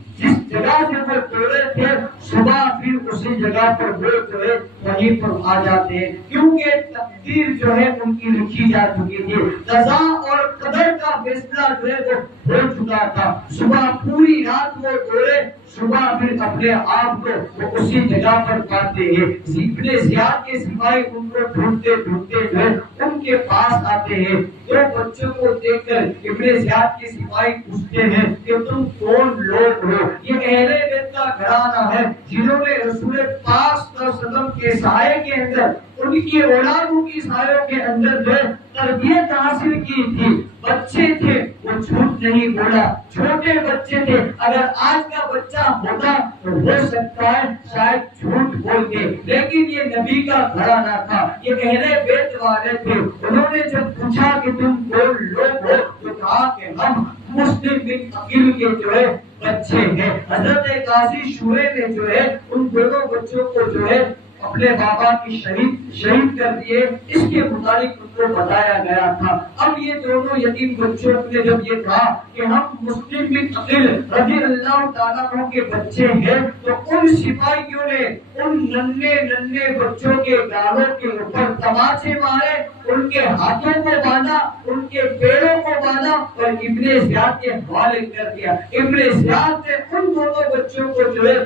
جگہ سے وہ دوڑے تھے، صبح پھر اسی جگہ پر وہ جو ہے وہیں پر آ جاتے ہیں، کیونکہ تقدیر جو ہے ان کی لکھی جا چکی تھی، قضا اور قدر کا فیصلہ جو ہے وہ ہو چکا تھا۔ صبح پوری رات وہ دوڑے، صبح پھر اپنے آپ کو وہ اسی جگہ پر پاتے ہیں۔ ابن زیاد کے سپاہی ان کو ڈھونڈتے ڈھونڈتے جو ہے ان کے پاس آتے ہیں۔ دو بچوں کو دیکھ کر ابن زیاد کے سپاہی پوچھتے ہیں کہ تم کون لوگ ہو؟ یہ اہل بیت کا گھرانہ ہے جنہوں نے رسول پاک صلی اللہ علیہ وسلم کے سائے کے اندر، ان کی اولادوں کی سایوں کے اندر جو ہے تربیت حاصل کی تھی۔ بچے تھے، وہ جھوٹ نہیں بولا، چھوٹے بچے تھے، اگر آج کا بچہ ہوتا تو ہو سکتا ہے شاید جھوٹ بولتے، لیکن یہ نبی کا گھرانہ تھا، یہ اہل بیت والے تھے۔ انہوں نے جب پوچھا کہ تم کون لوگ ہو تو کہا کہ ہم مسلم بن عقیل کے جو ہے بچے ہیں۔ حضرت قاضی شورے نے جو ہے ان دونوں بچوں کو جو ہے اپنے بابا کی شہید کر دیے، اس کے متعلق ان کو بتایا گیا تھا۔ اب یہ دونوں یتیم بچوں نے جب یہ کہا کہ ہم مسلم بن عقیل رضی اللہ تعالیٰ عنہ کے بچے ہیں، تو ان سپاہیوں نے ان ننھے بچوں کے گالوں کے اوپر تماچے مارے، ان کے ہاتھوں کو باندھا، ان کے پیروں کو باندھا اور ابن زیاد کے حوالے کر دیا۔ ابن زیاد نے ان دونوں بچوں کو جو ہے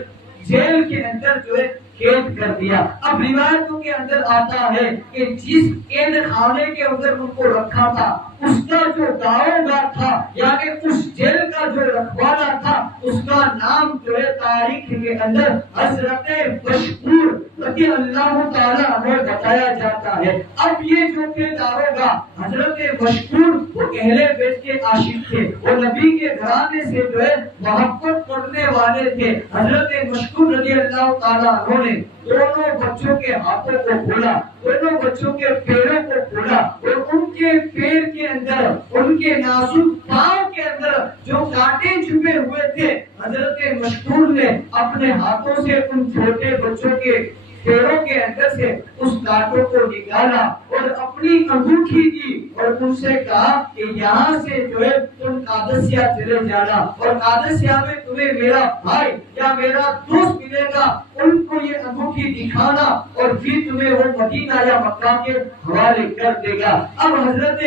جیل کے اندر جو ہے قید کر دیا۔ اب روایتوں کے اندر آتا ہے کہ جس قید خانے کے اندر ان کو رکھا تھا، اس کا جو داروگا تھا، یعنی اس جیل کا جو رکھوالا تھا، اس کا نام جو ہے تاریخ کے اندر حضرت مشکور رضی اللہ تعالیٰ عنہ بتایا جاتا ہے۔ اب یہ جو تھے داروگا حضرت مشکور، وہ اہل بیت کے عاشق تھے، وہ نبی کے گھرانے سے جو ہے محبت کرنے والے تھے۔ حضرت مشکور رضی اللہ تعالیٰ عنہ نے دونوں بچوں کے ہاتھوں کو کھولا، دونوں بچوں کے پیروں کو کھولا، اور ان کے پیر کے اندر، ان کے نازک پاؤں کے اندر جو کانٹے چھپے ہوئے تھے، حضرت مشکور نے اپنے ہاتھوں سے ان چھوٹے بچوں کے پیروں کے اندر سے اس کانٹوں کو نکالا اور اپنی انگوٹھی دی اور ان سے کہا کہ یہاں سے جو ہے تم قادسیہ چلے جانا، اور قادسیہ میں تمہیں میرا بھائی یا میرا دوست ملے گا، ان کو یہ انگوٹھی دکھانا اور پھر تمہیں وہ مدینہ یا مکہ کے حوالے کر دے گا۔ اب حضرت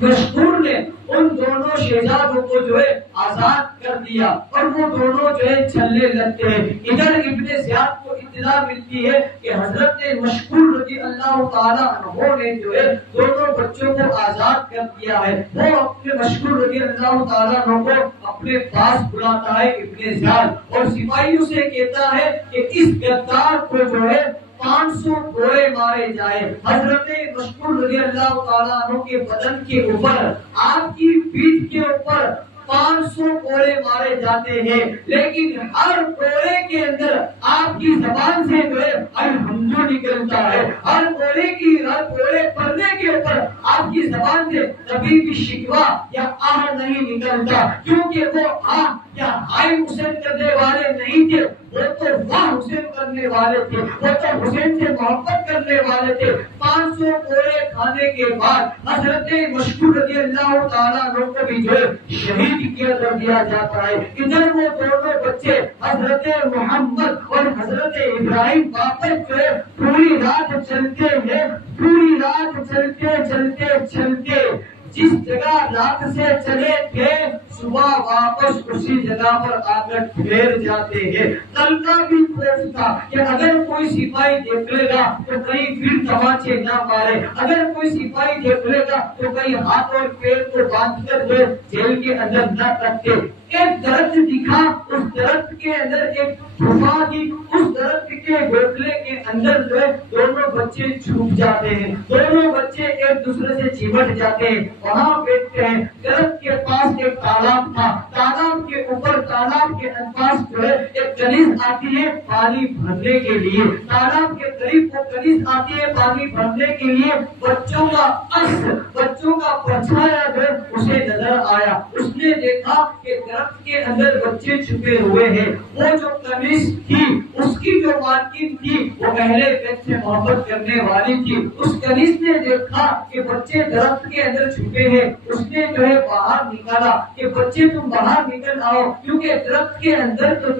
مشکور نے ان دونوں شہزادوں کو جو ہے آزاد کر دیا اور وہ دونوں جو ہے چلنے لگتے ہیں۔ ادھر ابن زیاد کو اطلاع ملتی ہے کہ حضرت مشکور رضی اللہ تعالیٰ عنہ نے جو ہے دونوں بچوں کو آزاد کر دیا ہے۔ وہ اپنے مشکور رضی اللہ تعالیٰ عنہ کو اپنے پاس بلاتا ہے ابن زیاد، اور سپاہیوں سے کہتا ہے کہ اس غدار کو جو ہے 500 کوڑے مارے جائے۔ حضرت مشکور رضی اللہ تعالیٰ عنہ کے بدن کے اوپر، آپ کی پیٹھ کے اوپر 500 کوڑے مارے جاتے ہیں، لیکن ہر کوڑے کے اندر آپ کی زبان سے جو ہے الحمد نکلتا ہے۔ ہر کوڑے پڑنے کے اوپر آپ کی زبان سے کبھی بھی شکوہ یا آہ نہیں نکلتا، کیونکہ وہ آہ یا ہائے حسین کرنے والے نہیں تھے، وہ تو واہ حسین کرنے والے تھے، وہ تو حسین سے محبت کرنے والے تھے۔ 500 کوڑے کھانے کے بعد حضرت مشکور رضی اللہ تعالیٰ عنہ کو بھی جو ہے شہید کیا کر دیا جاتا ہے۔ ادھر وہ دونوں بچے حضرت محمد اور حضرت ابراہیم واپس جو ہے پوری رات چلتے ہیں، پوری رات چلتے چلتے چلتے جس جگہ رات سے چلے تھے صبح واپس اسی جگہ پر آ کر ٹھہر جاتے ہیں۔ کل کا بھی خوف تھا کہ اگر کوئی سپاہی دیکھ لے گا تو کہیں پھر تماچے نہ مارے، اگر کوئی سپاہی دیکھ لے گا تو کہیں ہاتھ اور پیر کو باندھ کر جیل کے اندر نہ رکھتے۔ ایک درخت دکھا، اس درخت کے اندر ایک گھفا تھی، اس درخت کے گھونسلے کے اندر دونوں بچے چھپ جاتے ہیں، دونوں بچے ایک دوسرے سے چمٹ جاتے ہیں، وہاں بیٹھتے ہیں۔ درخت کے پاس ایک تالاب تھا، تالاب کے اوپر تالاب کے پاس ایک کنیز آتی ہے پانی بھرنے کے لیے، تالاب کے قریب وہ کنیز آتی ہے پانی بھرنے کے لیے۔ بچوں کا عکس، بچوں کا پرچھایا اسے نظر آیا، اس نے دیکھا کہ درخت کے اندر بچے چھپے ہوئے ہیں۔ وہ جو کنیز تھی، اس کی جو مالکن تھی، وہ اہل بیت سے محبت کرنے والی تھی، اس کنیز نے دیکھا کہ بچے درخت کے اندر چھپے ہیں، اس نے باہر نکالا کہ بچے تم باہر نکل آؤ، کیونکہ درخت کے اندر تو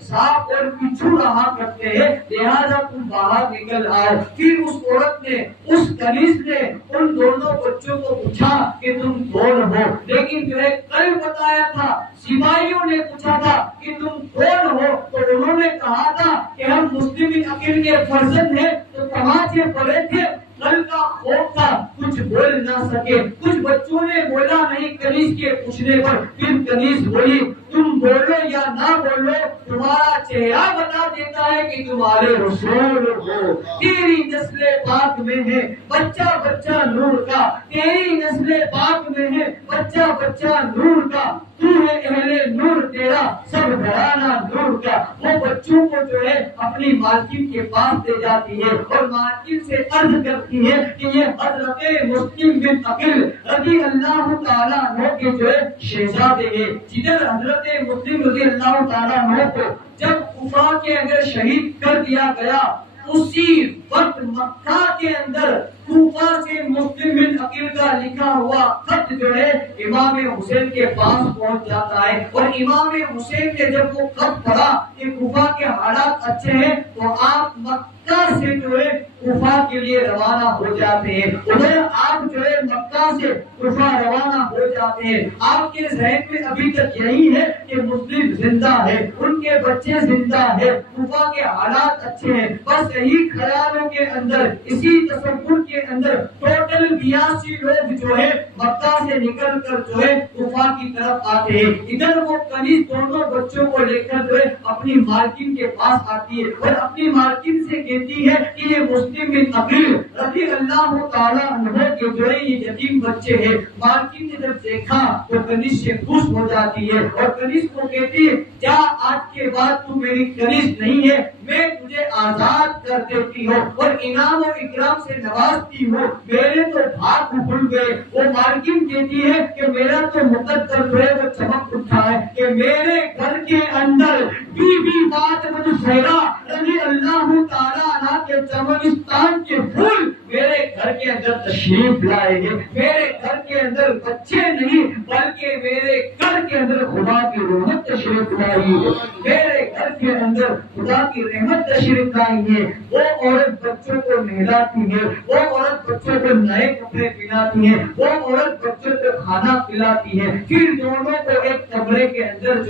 سانپ اور بچھو رہا کرتے ہیں، لہذا تم باہر نکل آؤ۔ پھر اس عورت نے، اس کنیز نے ان دونوں بچوں کو پوچھا کہ تم کون ہو، لیکن کل بتایا تھا، سپاہیوں نے پوچھا تھا کہ تم کون ہو، تو انہوں نے کہا تھا کہ ہم مسلم عقیل کے فرزند ہیں، تو تماچے پڑے تھے، کل کا خوف تھا، کچھ بول نہ سکے۔ کچھ بچوں نے بولا نہیں کنیز کے پوچھنے پر، پھر کنیز بولی تم بولو یا نہ بولو، تمہارا چہرہ بتا دیتا ہے کہ تمہارے رسول ہو، تیری نسل پاک میں ہے بچہ بچہ نور کا، تیری نسل پاک میں ہے بچہ بچہ نور کا، تو ہے اہل نور، تیرا سب گھرانہ نور کا۔ وہ بچوں کو اپنی مالکن کے پاس لے جاتی ہے اور مالکن سے عرض کرتی ہے کہ یہ حضرت مسلم بن عقیل رضی اللہ تعالیٰ عنہ کے شہزادے ہیں، جدھر حضرت مسلم رضی اللہ تعالیٰ عنہ کو جب کوفہ کے اندر شہید کر دیا گیا، اسی وقت مکہ کے اندر کوفہ سے مسلم بن عقیل کا لکھا ہوا خط امام حسین کے پاس پہنچ جاتا ہے، اور امام حسین نے جب وہ خط پڑھا کہ کوفہ کے حالات اچھے ہیں، تو آپ مکہ سے کوفہ کے لیے روانہ ہو جاتے ہیں۔ ادھر آپ مکہ سے کوفہ روانہ ہو جاتے ہیں۔ آپ کے ذہن میں ابھی تک یہی ہے کہ مسلم زندہ ہے، ان کے بچے زندہ ہے، کوفہ کے حالات اچھے ہیں، بس یہی خیالوں کے اندر، اسی تصور کے اندر ٹوٹل 82 لوگ مکہ سے نکل کر کوفہ کی طرف آتے ہیں۔ ادھر وہ کنیز دونوں بچوں کو لے کر اپنی مالکن کے پاس آتی ہے اور اپنی مالکن سے کہتی ہے کہ یہ مسلم بن عقیل رضی اللہ تعالیٰ عنہ کے یہ یتیم بچے ہیں۔ مالکن نے جب دیکھا تو کنیز سے خوش ہو جاتی ہے اور کنیز کو کہتی ہے جا، آج کے بعد تو میری کنیز نہیں ہے، میں تجھے آزاد کر دیتی ہوں اور انعام اور اکرام سے نوازتی ہوں، میرے تو بھاگ کھل گئے۔ وہ مالکن کہتی ہے کہ میرا تو مقدر وہ چمک اٹھا ہے کہ میرے گھر کے اندر بی بی فاطمہ زہرا رضی اللہ تعالیٰ عنہ کے چمنستان کے پھول میرے گھر کے اندر تشریف لائے ہیں۔ میرے گھر کے اندر بچے نہیں بلکہ میرے گھر کے اندر خدا کی رحمت تشریف لائی ہے، میرے گھر کے اندر خدا کی رحمت تشریف لائی ہے۔ وہ عورت بچوں کو نہلاتی ہے، وہ عورت بچوں کو نئے کپڑے پہناتی ہے، وہ عورت بچوں کو کھانا کھلاتی ہے، پھر دونوں کو ایک کمرے کے اندر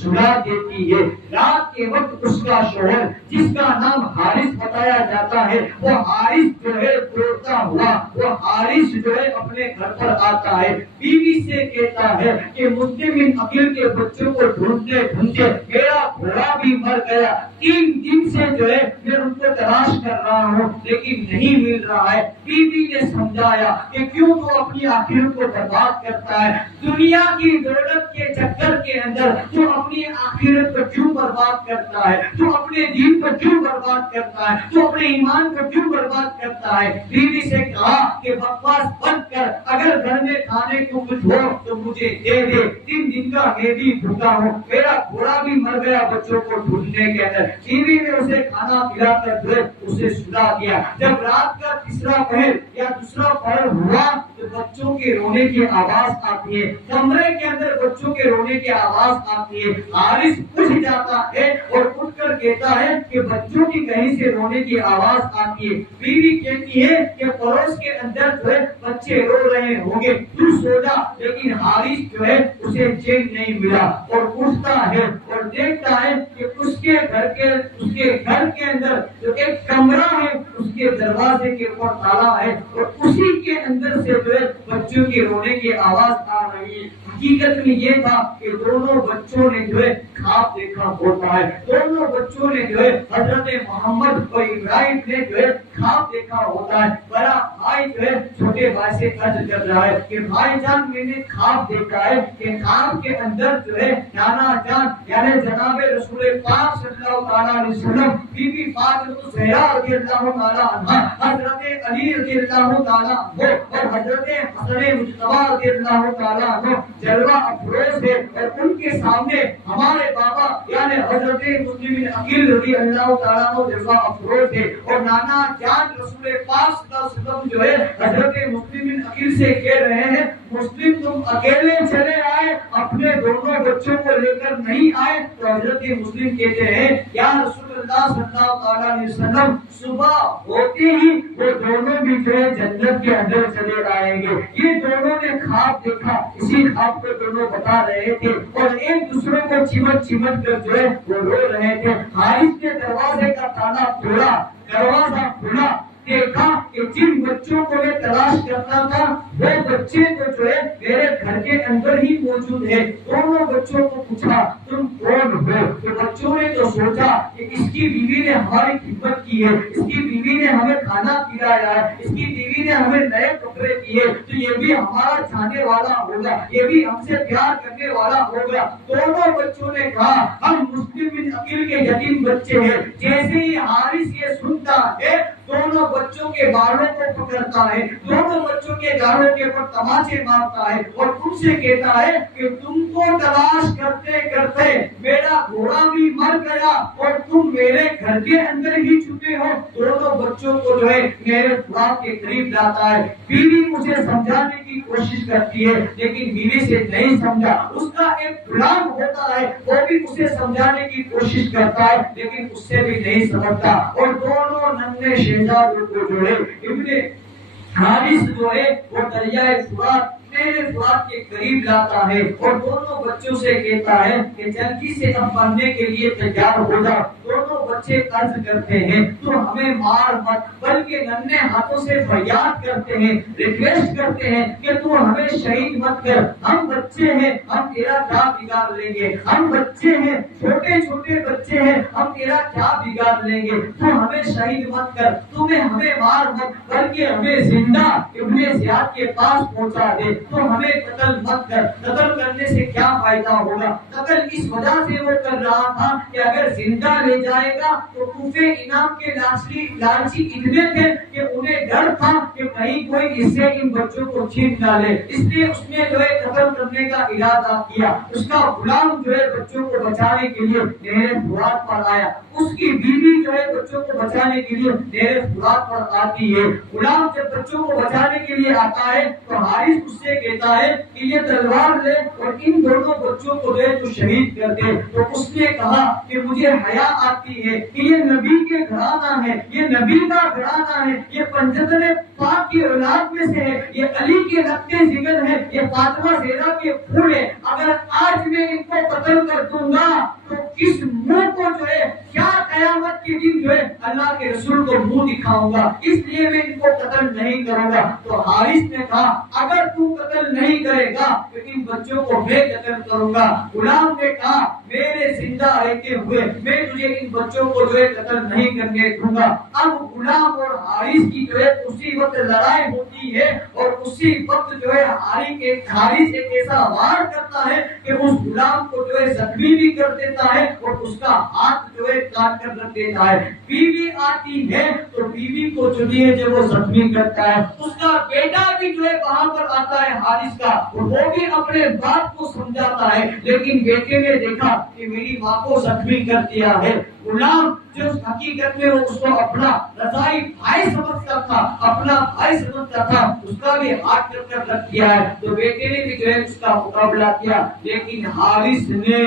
سلا دیتی ہے۔ رات کے وقت اس کا شوہر جس کا نام حارث بتایا جاتا ہے، وہ حارث دوڑتا ہوا وہ حارث اپنے گھر پر آتا ہے، بیوی سے کہتا ہے کہ مسلم بن عقیل کے بچوں کو ڈھونڈتے ڈھونڈتے میرا گھوڑا بھی مر گیا، 3 دن سے میں ان کو تلاش کر رہا ہوں لیکن نہیں مل رہا ہے۔ بیوی نے سمجھایا کہ کیوں تو اپنی آخرت کو برباد کرتا ہے، دنیا کی دولت کے چکر کے اندر تو اپنی آخرت کو کیوں برباد کرتا ہے، تو اپنے دین کو کیوں برباد کرتا ہے، تو اپنے ایمان کو کیوں برباد کرتا ہے۔ بیوی سے کہا کہ بکواس بند کر، اگر گھر میں کھانے کو کچھ ہو تو مجھے دے دے، 3 دن کا میں بھی بھوکا ہوں، میرا گھوڑا بھی مر گیا بچوں کو ڈھونڈنے کے اندر۔ بیوی نے اسے کھانا کھلا کر اسے سلا دیا۔ جب رات کا تیسرا پہر یا دوسرا پہر ہوا تو بچوں کے رونے کی آواز آتی ہے، کمرے کے اندر بچوں کے رونے کی آواز آتی ہے، حارث اٹھ جاتا ہے اور اٹھ کر کہتا ہے کہ بچوں کی کہیں سے رونے کی آواز آتی ہے۔ بیوی کہتی ہے کہ پڑوس کے اندر جو ہے بچے رو رہے ہوں گے، تو سو جا، لیکن حارث جو ہے اسے چین نہیں ملا اور اٹھتا ہے اور دیکھتا ہے کہ اس کے گھر کے اندر جو ایک کمرہ ہے اس کے دروازے کے اوپر تالا ہے اور اسی کے اندر سے جو ہے بچوں کے رونے کی آواز آ رہی ہے۔ حقیقت میں یہ تھا کہ دونوں بچوں نے جو ہے خواب دیکھا ہوتا ہے، دونوں بچوں نے جو ہے حضرت محمد اور ابراہیم نے جو ہے خواب دیکھا ہوتا ہے۔ بڑا بھائی جو ہے چھوٹے بھائی سے عرض کر رہا ہے کہ بھائی جان میں نے خواب دیکھا ہے کہ خواب کے اندر جو ہے نانا جان یعنی جناب رسول پاک صلی اللہ تعالی علیہ وسلم، بی بی فاطمہ الزہرا رضی اللہ تعالی عنہا، حضرت علی رضی اللہ تعالی عنہ اور حضرت حسن مجتبی رضی اللہ تعالی عنہ جلوہ افروز ہے اور ان کے سامنے ہمارے بابا یعنی حضرت مسلم بن عقیل رضی اللہ تعالیٰ عنہ جلوہ افروز ہے اور نانا جان رسول پاک صلی اللہ علیہ وسلم جو ہے حضرت مسلم بن عقیل سے کہہ رہے ہیں مسلم تم اکیلے چلے آئے، اپنے دونوں بچوں کو لے کر نہیں آئے؟ تو حضرت مسلم کہتے ہیں یا رسول اللہ صلی اللہ تعالیٰ علیہ وسلم صبح ہوتے ہی وہ دونوں بھی جو ہے جنت کے اندر چلے آئیں گے۔ یہ دونوں نے خواب دیکھا، اسی خواب کو دونوں بتا رہے تھے اور ایک دوسرے کو چمٹ کر جو ہے وہ رو رہے تھے۔ حارث نے دروازے کا تالا توڑا، دروازہ کھلا، دیکھا کہ جن بچوں کو میں تلاش کرتا تھا وہ بچے تو جو ہے میرے گھر کے اندر ہی موجود ہے۔ دونوں بچوں کو پوچھا تم کون ہو؟ تو بچوں نے تو سوچا کہ اس کی بیوی نے ہماری خدمت کی ہے، اس کی بیوی نے ہمیں کھانا پلایا ہے، اس کی بیوی نے ہمیں نئے کپڑے دیے، تو یہ بھی ہمارا چاہنے والا ہوگا، یہ بھی ہم سے پیار کرنے والا ہوگا۔ دونوں بچوں نے کہا ہم مسلم بن عقیل کے یتیم بچے ہیں۔ جیسے ہی حارث یہ سنتا ہے دونوں بچوں کے بالوں کو پکڑتا ہے، دونوں بچوں کے گالوں کے اوپر تماچے مارتا ہے اور ان سے کہتا ہے کہ تم کو تلاش کرتے کرتے میرا گھوڑا بھی مر گیا اور تم میرے گھر کے اندر ہی چھپے ہو۔ دونوں بچوں کو جو ہے میرے خواب کے قریب لاتا ہے۔ بیوی مجھے سمجھانے کی کوشش کرتی ہے لیکن بیوی سے نہیں سمجھا۔ اس کا ایک غلام ہوتا ہے وہ بھی اسے سمجھانے کی کوشش کرتا ہے لیکن اس سے بھی نہیں سمجھتا اور دونوں ننھے شہزادوں کو جو ہے ابن حارث جو ہے وہ دریائے فرات میرے فرات کے قریب لاتا ہے اور دونوں بچوں سے کہتا ہے کہ جلدی سے اب مرنے کے لیے تیار ہو جا۔ دونوں بچے عرض کرتے ہیں تو ہمیں مار مت، بلکہ ننھے ہاتھوں سے فریاد کرتے ہیں، ریکویسٹ کرتے ہیں کہ تو ہمیں شہید مت کر، ہم بچے ہیں، ہم تیرا کیا بگاڑ لیں گے، ہم بچے ہیں، چھوٹے چھوٹے بچے ہیں، ہم تیرا کیا بگاڑ لیں گے، تو ہمیں شہید مت کر، تمہیں ہمیں مار مت بلکہ ہمیں زندہ ابن زیاد کے پاس پہنچا دے، تو ہمیں قتل مت کر۔ قتل کرنے سے کیا فائدہ ہوگا؟ قتل اس وجہ سے وہ کر رہا تھا کہ اگر زندہ لے جائے گا تو کوفے انعام کے لالچی اتنے تھے کہ انہیں ڈر تھا کہ کہیں کوئی اس سے ان بچوں کو چھین نہ لے، اس لیے اس نے جو ہے قتل کرنے کا ارادہ کیا۔ اس کا غلام جو ہے بچوں کو بچانے کے لیے نہر فرات پر آیا، اس کی بیوی جو ہے بچوں کو بچانے کے لیے نہر فرات پر آتی ہے۔ غلام جب بچوں کو بچانے کے لیے آتا ہے تو حارث اس سے کہتا ہے کہ یہ تلوار لے اور ان دونوں بچوں کو دے تو شہید کر دے۔ تو اس نے کہا کہ مجھے حیا آتی ہے کہ یہ نبی کے گھرانہ ہے، یہ نبی کا گھرانہ ہے، یہ پنجتن پاک کی اولاد میں سے ہے، یہ علی کے رقتے جگر ہے، یہ فاطمہ زہرا کے پھول ہے۔ اگر آج میں ان کو قتل کر دوں گا تو کس منہ کو جو ہے کیا قیامت کے دن جو ہے اللہ کے رسول کو منہ دکھاؤں گا، اس لیے میں ان کو قتل نہیں کروں گا۔ تو حارث نے کہا اگر تو قتل نہیں کرے گا تو ان بچوں کو میں قتل کروں گا۔ غلام نے کہا میرے زندہ رہتے ہوئے میں تجھے ان بچوں کو جو ہے قتل نہیں کرنے دوں گا۔ اب غلام اور حارث کی جو ہے اسی وقت لڑائی ہوتی ہے اور اسی وقت جو ہے حارث ایک ایسا وار کرتا ہے کہ اس غلام کو جو ہے زخمی بھی کر دیتا ہے اور اس کا ہاتھ جو ہے کاٹ کر رکھ دیتا ہے۔ بیوی آتی ہے تو بیوی کو جو ہے جب وہ زخمی کرتا ہے، اس کا بیٹا بھی جو ہے وہاں پر آتا ہے حارث کا، وہ بھی اپنے باپ کو سمجھاتا ہے لیکن بیٹے نے دیکھا کہ میری ماں کو زخمی کر دیا ہے۔ غلام جو حقیقت میں وہ اس کو اپنا رضائی بھائی سمجھتا تھا، اپنا بھائی سمجھتا تھا، اس کا بھی ہاتھ کر رکھ دیا ہے، تو بیٹے نے بھی جو ہے اس کا مقابلہ کیا، لیکن حارث نے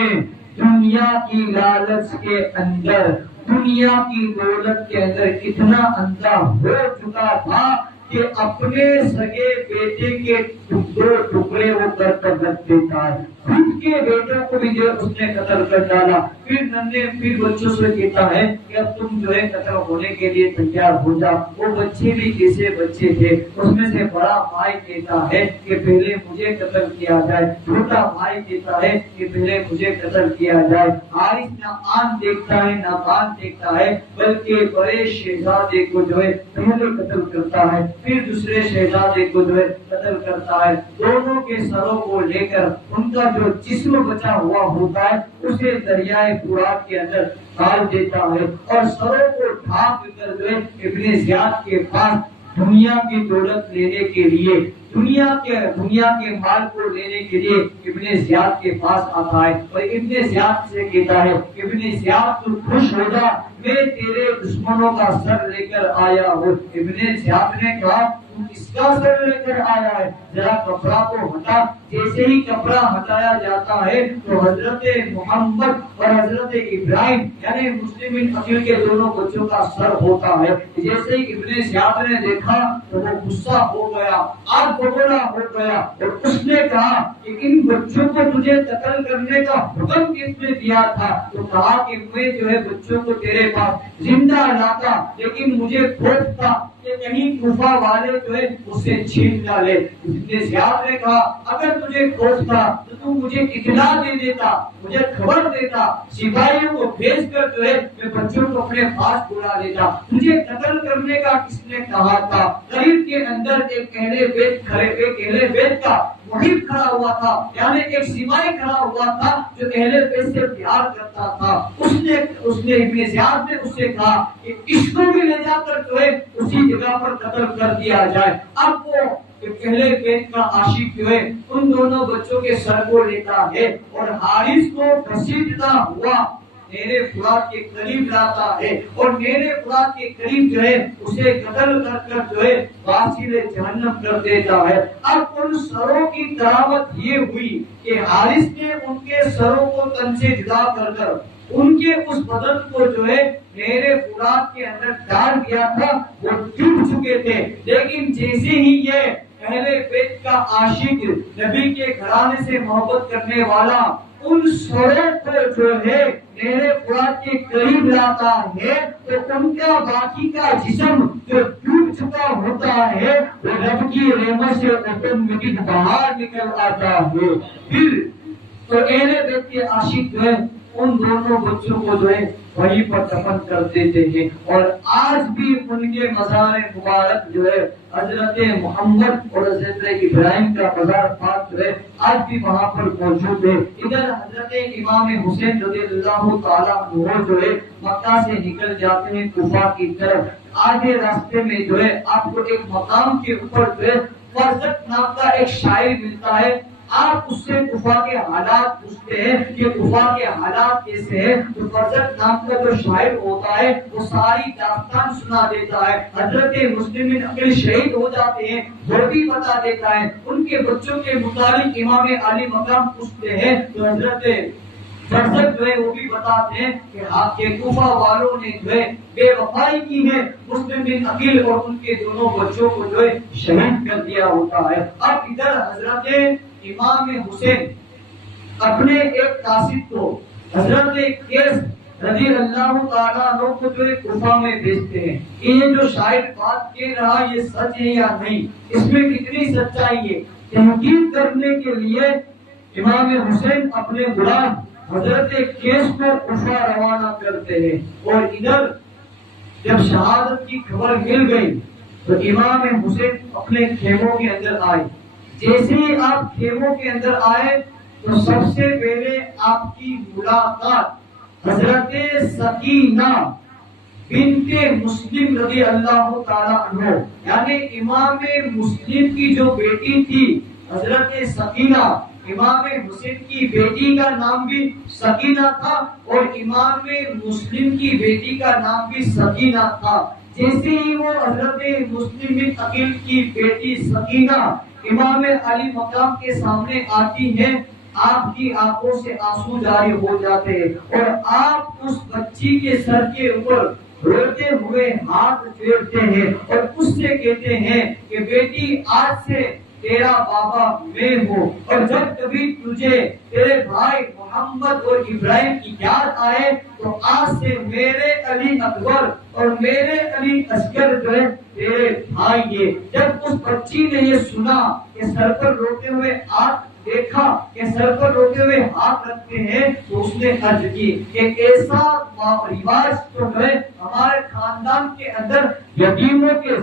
دنیا کی لالچ کے اندر، دنیا کی دولت کے اندر اتنا اندھا ہو چکا تھا کہ اپنے سگے بیٹے کے دو ٹکڑے وہ کر رکھ دیتا ہے، خود کے بیٹوں کو بھی جو اس نے قتل کر ڈالا، پھر بچوں سے کہتا ہے کہ اب تم جو ہے قتل ہونے کے لیے تیار ہو جاؤ۔ وہ بچے بھی کیسے بچے تھے، اس میں سے بڑا بھائی کہتا ہے کہ پہلے مجھے قتل کیا جائے، چھوٹا بھائی کہتا ہے کہ پہلے مجھے قتل کیا جائے۔ حارث نہ آن دیکھتا ہے نہ کان دیکھتا ہے، بلکہ بڑے شہزادے کو جو ہے پہلے قتل کرتا ہے، پھر دوسرے شہزادے کو جو ہے قتل کرتا ہے۔ دونوں کے سروں کو لے کر ان کا جو جسم بچا ہوا ہوتا ہے اسے دریائے فرات کے اندر ڈال دیتا ہے، اور سروں کو ڈھانپ کر جو ہے ابن زیاد کے پاس دنیا کی دولت لینے کے لیے، دنیا کے مال کو لینے کے لیے ابن زیاد کے پاس آتا ہے، اور ابن زیاد سے کہتا ہے ابن زیاد تو خوش ہو جا، میں تیرے دشمنوں کا سر لے کر آیا ہوں۔ ابن زیاد نے کہا تو کس کا سر لے کر آیا ہے، ذرا کپڑا کو ہٹا۔ جیسے ہی کپڑا ہٹایا جاتا ہے تو حضرت محمد اور حضرت ابراہیم یعنی مسلم عقیل کے دونوں بچوں کا سر ہوتا ہے۔ جیسے ہی ابن زیاد نے دیکھا تو وہ غصہ ہو گیا، آگ بگولا ہو گیا، اور اس نے کہا کہ ان بچوں کو تجھے قتل کرنے کا حکم کس نے دیا تھا؟ تو کہا کہ میں جو ہے بچوں کو تیرے پاس زندہ لاتا، لیکن مجھے خوف تھا کہ کہیں کوفہ والے جو ہے اسے چھین ڈالے۔ ابن زیاد نے کہا اگر تجھے خوف تھا تو تم مجھے اطلاع دے دیتا، مجھے خبر دیتا، سپاہیوں کو بھیج کر جو ہے میں بچوں کو اپنے پاس بلا لیتا۔ تجھے قتل کرنے کا کس نے کہا تھا؟ قریب کے اندر ایک اہل بیت کا محب کھڑا ہوا تھا، یعنی ایک سپاہی کھڑا ہوا تھا جو اہل بیت سے پیار کرتا تھا۔ اس نے ابن زیاد نے اس سے کہا کہ اس کو بھی لے جا کر جو ہے اسی جگہ پر قتل کر دیا جائے۔ اب وہ پہلے بیت کا عاشق جو ہے ان دونوں بچوں کے سر کو لیتا ہے اور حارث کو گھسیٹتا ہوا نیرے فرات کے قریب لاتا ہے، اور نیرے فرات کے قریب جو ہے اسے قتل کر کر جو ہے واصل جہنم کر دیتا ہے۔ اب ان سروں کی کراوت یہ ہوئی کہ حارث نے ان کے سروں کو تن سے جدا کر کر ان کے اس بدن کو جو ہے نیرے فرات کے اندر ڈال دیا تھا، وہ ڈوب چکے تھے، لیکن جیسے ہی یہ اہل بیت کا عاشق نبی کے گھرانے سے محبت کرنے والا ان سروں کو جو ہے نیرے فرات کے قریب لاتا ہے تو ان کا باقی کا جسم جو ڈوب چکا ہوتا ہے وہ رب کی رحمت سے آٹومیٹک باہر نکل آتا ہے۔ پھر تو اہل بیت کے عاشق جو ہے ان دونوں بچوں کو جو ہے وہیں پر دفن کر دیتے ہیں، اور آج بھی ان کے مزار مبارک جو ہے حضرت محمد اور حضرت ابراہیم کا مزار پاک جو ہے آج بھی وہاں پر موجود ہے۔ ادھر حضرت امام حسین رضی اللہ تعالیٰ عنہ جو ہے مکہ سے نکل جاتے ہیں کوفہ کی طرف۔ آگے راستے میں جو ہے آپ کو ایک مقام کے اوپر جو ہے فرزت نام کا ایک شاعر ملتا ہے، آپ اس سے کوفہ کے حالات پوچھتے ہیں کہ کوفہ کے حالات کیسے ہیں، تو فرزت نام کا جو شاعر ہوتا ہے وہ ساری داستان سنا دیتا ہے۔ حضرت مسلم عقیل شہید ہو جاتے ہیں وہ بھی بتا دیتا ہے، ان کے بچوں کے متعلق امام علی مقام پوچھتے ہیں تو حضرت فرزت جو ہے وہ بھی بتاتے ہیں کہ کوفہ والوں نے جو ہے بے وفائی کی ہے، مسلم بن عقیل اور ان کے دونوں بچوں کو جو ہے شہید کر دیا ہوتا ہے۔ اب ادھر حضرت امام حسین اپنے ایک قاصد کو حضرت قیس رضی اللہ تعالیٰ عنہ کو جو ہے کوفہ میں بھیجتے ہیں کہ یہ جو شاعر بات کہہ رہا یہ سچ ہے یا نہیں، اس میں کتنی سچائی ہے۔ تحقیق کرنے کے لیے امام حسین اپنے غلام حضرت قیس کو کوفہ روانہ کرتے ہیں، اور ادھر جب شہادت کی خبر مل گئی تو امام حسین اپنے خیموں کے اندر آئے۔ جیسے ہی آپ خیموں کے اندر آئے تو سب سے پہلے آپ کی ملاقات حضرت سکینہ بنت مسلم رضی اللہ تعالیٰ عنہ یعنی امام مسلم کی جو بیٹی تھی حضرت سکینہ امام حسین کی بیٹی کا نام بھی سکینہ تھا اور امام مسلم کی بیٹی کا نام بھی سکینہ تھا۔ جیسے ہی وہ حضرت مسلم بن عقیل کی بیٹی سکینہ امام علی مقام کے سامنے آتی ہیں، آپ کی آنکھوں سے آنسو جاری ہو جاتے ہیں اور آپ اس بچی کے سر کے اوپر روتے ہوئے ہاتھ پھیرتے ہیں اور اس سے کہتے ہیں کہ بیٹی آج سے تیرا بابا میں ہوں، اور جب کبھی تجھے تیرے بھائی محمد اور ابراہیم کی یاد آئے تو آج سے میرے علی اکبر اور میرے علی اصغر جو ہے تیرے بھائی ہیں۔ جب اس بچی نے یہ سنا کہ سر پر روتے ہوئے ہاتھ دیکھا کہ سر پر روتے ہوئے ہاتھ رکھتے ہیں تو اس نے عرض کی کہ ایسا رواج تو ہے ہمارے خاندان کے اندر یتیموں کے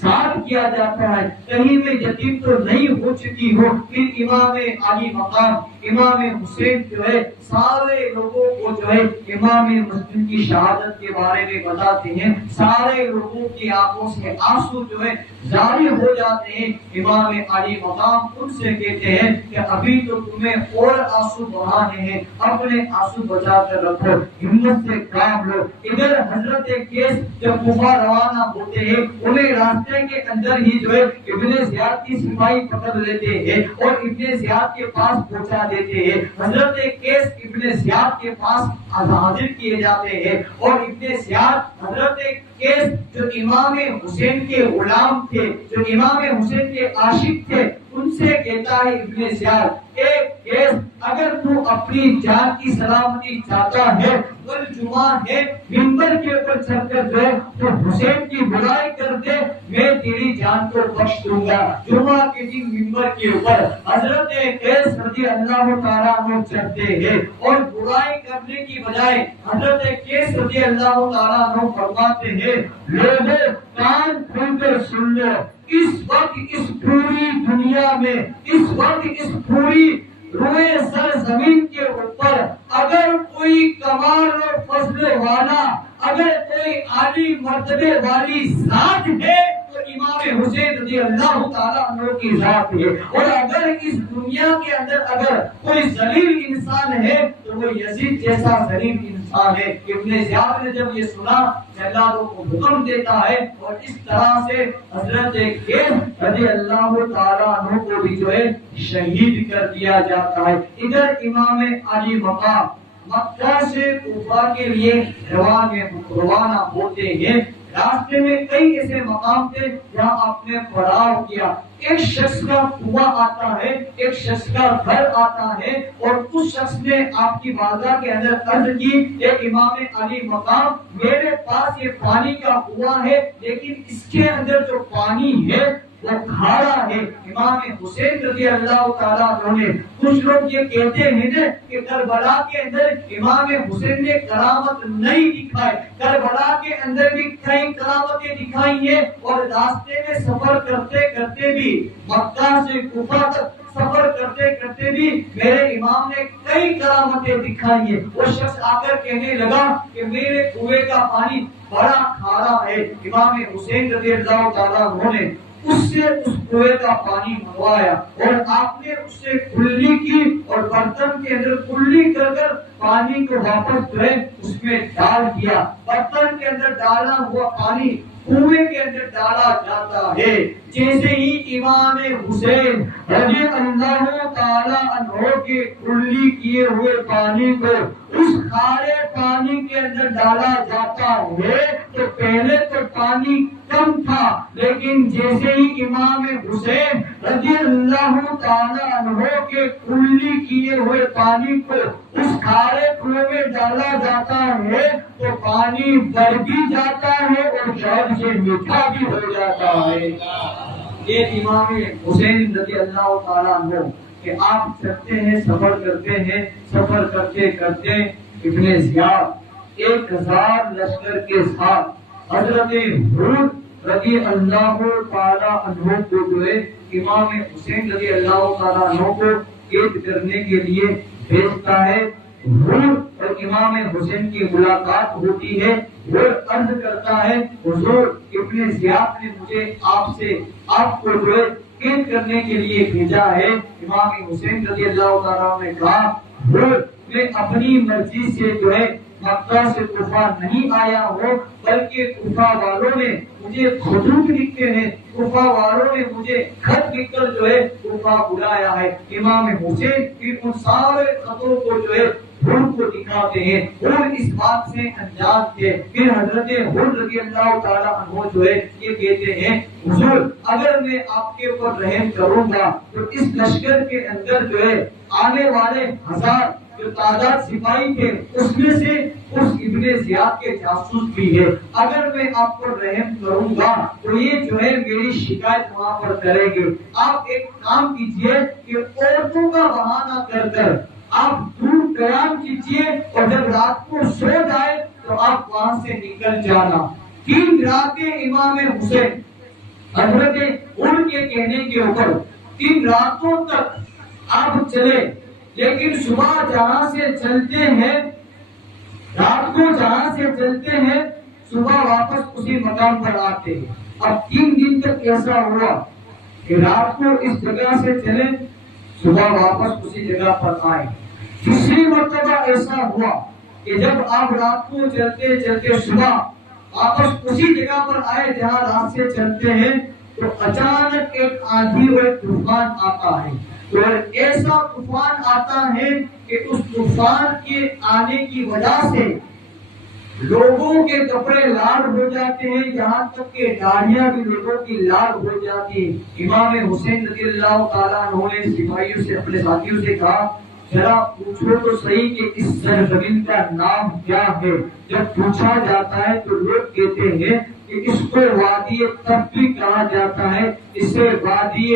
ساتھ کیا جاتا ہے، کہیں میں یتیم تو نہیں ہو چکی ہو۔ پھر امام علی مقام امام حسین جو ہے سارے لوگوں کو جو ہے امام مسلم کی شہادت کے بارے میں بتاتے ہیں، سارے لوگوں کی آنکھوں سے آنسو جو ہے جاری ہو جاتے ہیں۔ امام علی مقام ان سے کہتے ہیں کہ ابھی تو تمہیں اور آنسو بہانے ہیں، اپنے آنسو بچا کر رکھو، ہمت سے کام لو۔ ادھر حضرت کیس جب کوفہ روانہ ہوتے ہیں، انہیں راستے کے اندر ہی جو ہے ابن زیاد کی سپاہی پکڑ لیتے ہیں اور ابن زیاد کے پاس پہنچا دیتے ہیں۔ حضرت کیس ابن زیاد کے پاس حاضر کیے جاتے ہیں اور ابن زیاد حضرت کیس جو امام حسین کے غلام تھے، جو امام حسین کے عاشق تھے، ان سے کہتا ہے ابن زیاد، اے کیس اگر تو اپنی جان کی سلامتی چاہتا ہے، کل جمعہ ہے، منبر کے اوپر چڑھ کر جو ہے تو حسین کی برائی کر دے، میں تیری جان کو بخش دوں گا۔ جمعہ کے دن منبر کے اوپر حضرت کیس رضی اللہ تعالیٰ عنہ چڑھتے ہیں اور برائی کرنے کی بجائے حضرت کیس رضی اللہ تعالیٰ عنہ فرماتے ہیں، لوگوں کان کھول کر سن لو، اس وقت اس پوری دنیا میں، اس وقت اس پوری روئے سر زمین کے اوپر اگر کوئی کمال و فضل والا، اگر کوئی عالی مرتبے والی ذات ہے تو امام حسین رضی اللہ تعالیٰ عنہ کی ذات ہے، اور اگر اس دنیا کے اندر اگر کوئی ذلیل انسان ہے تو وہ یزید جیسا ذلیل انسان ہے۔ ابن زیاد نے جب یہ سنا جلادوں کو حکم دیتا ہے اور اس طرح سے حضرت کیس رضی اللہ تعالیٰ عنہ کو بھی جو ہے شہید کر دیا جاتا ہے۔ ادھر امام علی مقام مکہ سے کوفہ کے لیے روانہ ہوتے ہیں۔ راستے میں کئی ایسے مقام تھے جہاں آپ نے پڑاؤ کیا۔ ایک شخص کا کنواں آتا ہے، ایک شخص کا گھر آتا ہے اور اس شخص نے آپ کی بارگاہ کے اندر عرض کی، اے امام علی مقام، میرے پاس یہ پانی کا کنواں ہے لیکن اس کے اندر جو پانی ہے وہ کھارا ہے۔ امام حسین رضی اللہ تعالیٰ عنہ نے، کچھ لوگ یہ کہتے ہیں کہ کربلا کے اندر امام حسین نے کرامت نہیں دکھائی، کربلا کے اندر بھی کئی کرامتیں دکھائی ہیں اور راستے میں سفر کرتے کرتے بھی مکہ سے کوفہ تک سفر کرتے کرتے بھی میرے امام نے کئی کرامتیں دکھائی ہیں۔ وہ شخص آ کر کہنے لگا کہ میرے کنویں کا پانی بڑا کھارا ہے۔ امام حسین رضی اللہ تعالیٰ عنہ نے اس سے اس کنویں کا پانی منگوایا اور آپ نے اس سے کلی کی اور برتن کے اندر کلی کر کر پانی کو واپس جو ہے اس میں ڈال دیا۔ برتن کے اندر ڈالا ہوا پانی کنویں کے اندر ڈالا جاتا ہے۔ جیسے ہی امام حسین رضی اللہ تعالیٰ عنہ کے کلی کیے ہوئے پانی کو اس کھارے پانی کے اندر ڈالا جاتا ہے تو پہلے تو پانی کم تھا، لیکن جیسے ہی امام حسین رضی اللہ تعالیٰ عنہ کے کلی کیے ہوئے پانی کو اس کھارے کنویں میں ڈالا جاتا ہے تو پانی بڑھ بھی جاتا ہے اور شاید سے میٹھا بھی ہو جاتا ہے۔ یہ امام حسین رضی اللہ تعالیٰ عنہ کہ آپ چلتے ہیں، سفر کرتے ہیں، سفر کرتے کرتے ابن زیاد 1000 لشکر کے ساتھ حضرت حود رضی اللہ تعالیٰ عنہ کو جو ہے امام حسین رضی اللہ تعالیٰ عنہ کو قید کرنے کے لیے بھیجتا ہے۔ حود اور امام حسین کی ملاقات ہوتی ہے، وہ عرض کرتا ہے حضور ابن زیاد نے مجھے آپ کو جو ہے قید کرنے کے لیے بھیجا ہے۔ امام حسین رضی اللہ تعالیٰ نے کہا میں اپنی مرضی سے جو ہے مکہ سے کوفہ نہیں آیا ہوں، بلکہ کوفہ والوں نے مجھے خطوط لکھے ہیں، کوفہ والوں نے مجھے خط لکھ کر جو ہے کوفہ بلایا ہے۔ امام حسین پھر ان سارے خطوں کو جو ہے حر کو دکھاتے ہیں، حر اس بات سے انجان تھے۔ پھر حضرت حر رضی اللہ تعالیٰ عنہ جو ہے یہ کہتے ہیں حضور اگر میں آپ کے اوپر رحم کروں گا تو اس لشکر کے اندر جو ہے آنے والے 1000 جو تعداد سپاہی تھے اس میں سے اس ابن زیاد کے جاسوس بھی ہے، اگر میں آپ پر رحم کروں گا تو یہ جو ہے میری شکایت وہاں پر کریں گے۔ آپ ایک کام کیجئے کہ عورتوں کا بہانہ کر کر آپ دور قیام کیجئے اور جب رات کو سو جائے تو آپ وہاں سے نکل جانا۔ 3 راتیں امام حسین حضرت ان کے کہنے کے اوپر 3 راتوں تک آپ چلے، لیکن صبح جہاں سے چلتے ہیں رات کو جہاں سے چلتے ہیں صبح واپس اسی مقام پر آتے ہیں۔ اب 3 دن تک ایسا ہوا کہ رات کو اس جگہ سے چلے صبح واپس اسی جگہ پر آئے۔ تیسری مرتبہ ایسا ہوا کہ جب آپ رات کو چلتے چلتے صبح واپس اسی جگہ پر آئے جہاں رات سے چلتے ہیں تو اچانک ایک آندھی اور ایک طوفان آتا ہے، اور ایسا طوفان آتا ہے کہ اس طوفان کے آنے کی وجہ سے لوگوں کے کپڑے لال ہو جاتے ہیں، یہاں تک کہ داڑھیاں بھی لوگوں کی لال ہو جاتی ہیں۔ امام حسین رضی اللہ تعالیٰ عنہ نے سپاہیوں سے اپنے ساتھیوں سے کہا ذرا پوچھو تو صحیح کہ اس سرزمین کا نام کیا ہے۔ جب پوچھا جاتا ہے تو لوگ کہتے ہیں کہ اس کو وادی تب بھی کہا جاتا ہے، اسے وادی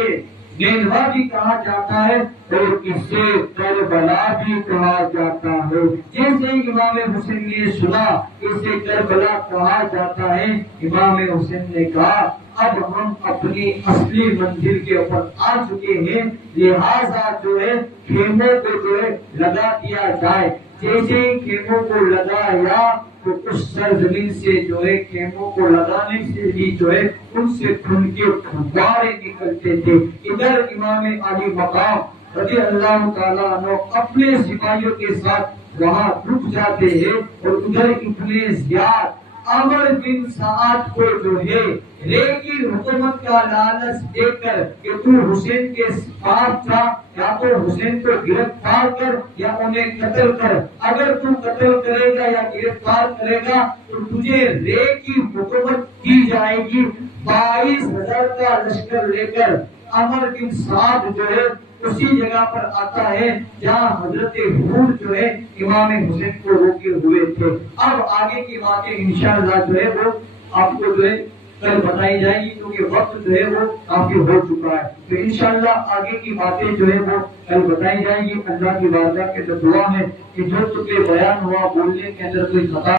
نینوا بھی کہا جاتا ہے اور اسے کربلا بھی کہا جاتا ہے۔ جیسے ہی امام حسین نے سنا اسے کربلا کہا جاتا ہے، امام حسین نے کہا اب ہم اپنی اصلی منزل کے اوپر آ چکے ہیں، لہذا جو ہے خیموں کو جو ہے لگا دیا جائے۔ جیسے ہی خیموں کو لگایا تو اس سرزمین سے جو ہے خیموں کو لگانے سے ہی جو ہے ان سے خون کے فوارے نکلتے تھے۔ ادھر امام علی مقام رضی اللہ تعالیٰ عنہ اپنے سپاہیوں کے ساتھ وہاں رک جاتے ہیں، اور ادھر ابن زیاد عمر بن سعد کو جو ہے رے کی حکومت کا لالچ دے کر کہ تو حسین کے پاس جا، یا تو حسین کو گرفتار کر یا انہیں قتل کر، اگر تو قتل کرے گا یا گرفتار کرے گا تو تجھے رے کی حکومت دی جائے گی۔ 22,000 کا لشکر لے کر عمر بن سعد جو ہے اسی جگہ پر آتا ہے جہاں حضرت حور جو ہے امام حسین کو روکے ہوئے تھے۔ اب آگے کی باتیں انشاءاللہ جو ہے وہ آپ کو جو ہے کل بتائی جائے گی، کیونکہ وقت جو ہے وہ کافی ہو چکا ہے، تو انشاءاللہ آگے کی باتیں جو ہے وہ کل بتائی جائیں گی۔ اللہ کی بارگاہ کے دعا ہے کہ جو تمہیں بیان ہوا بولنے کے اندر کوئی خطا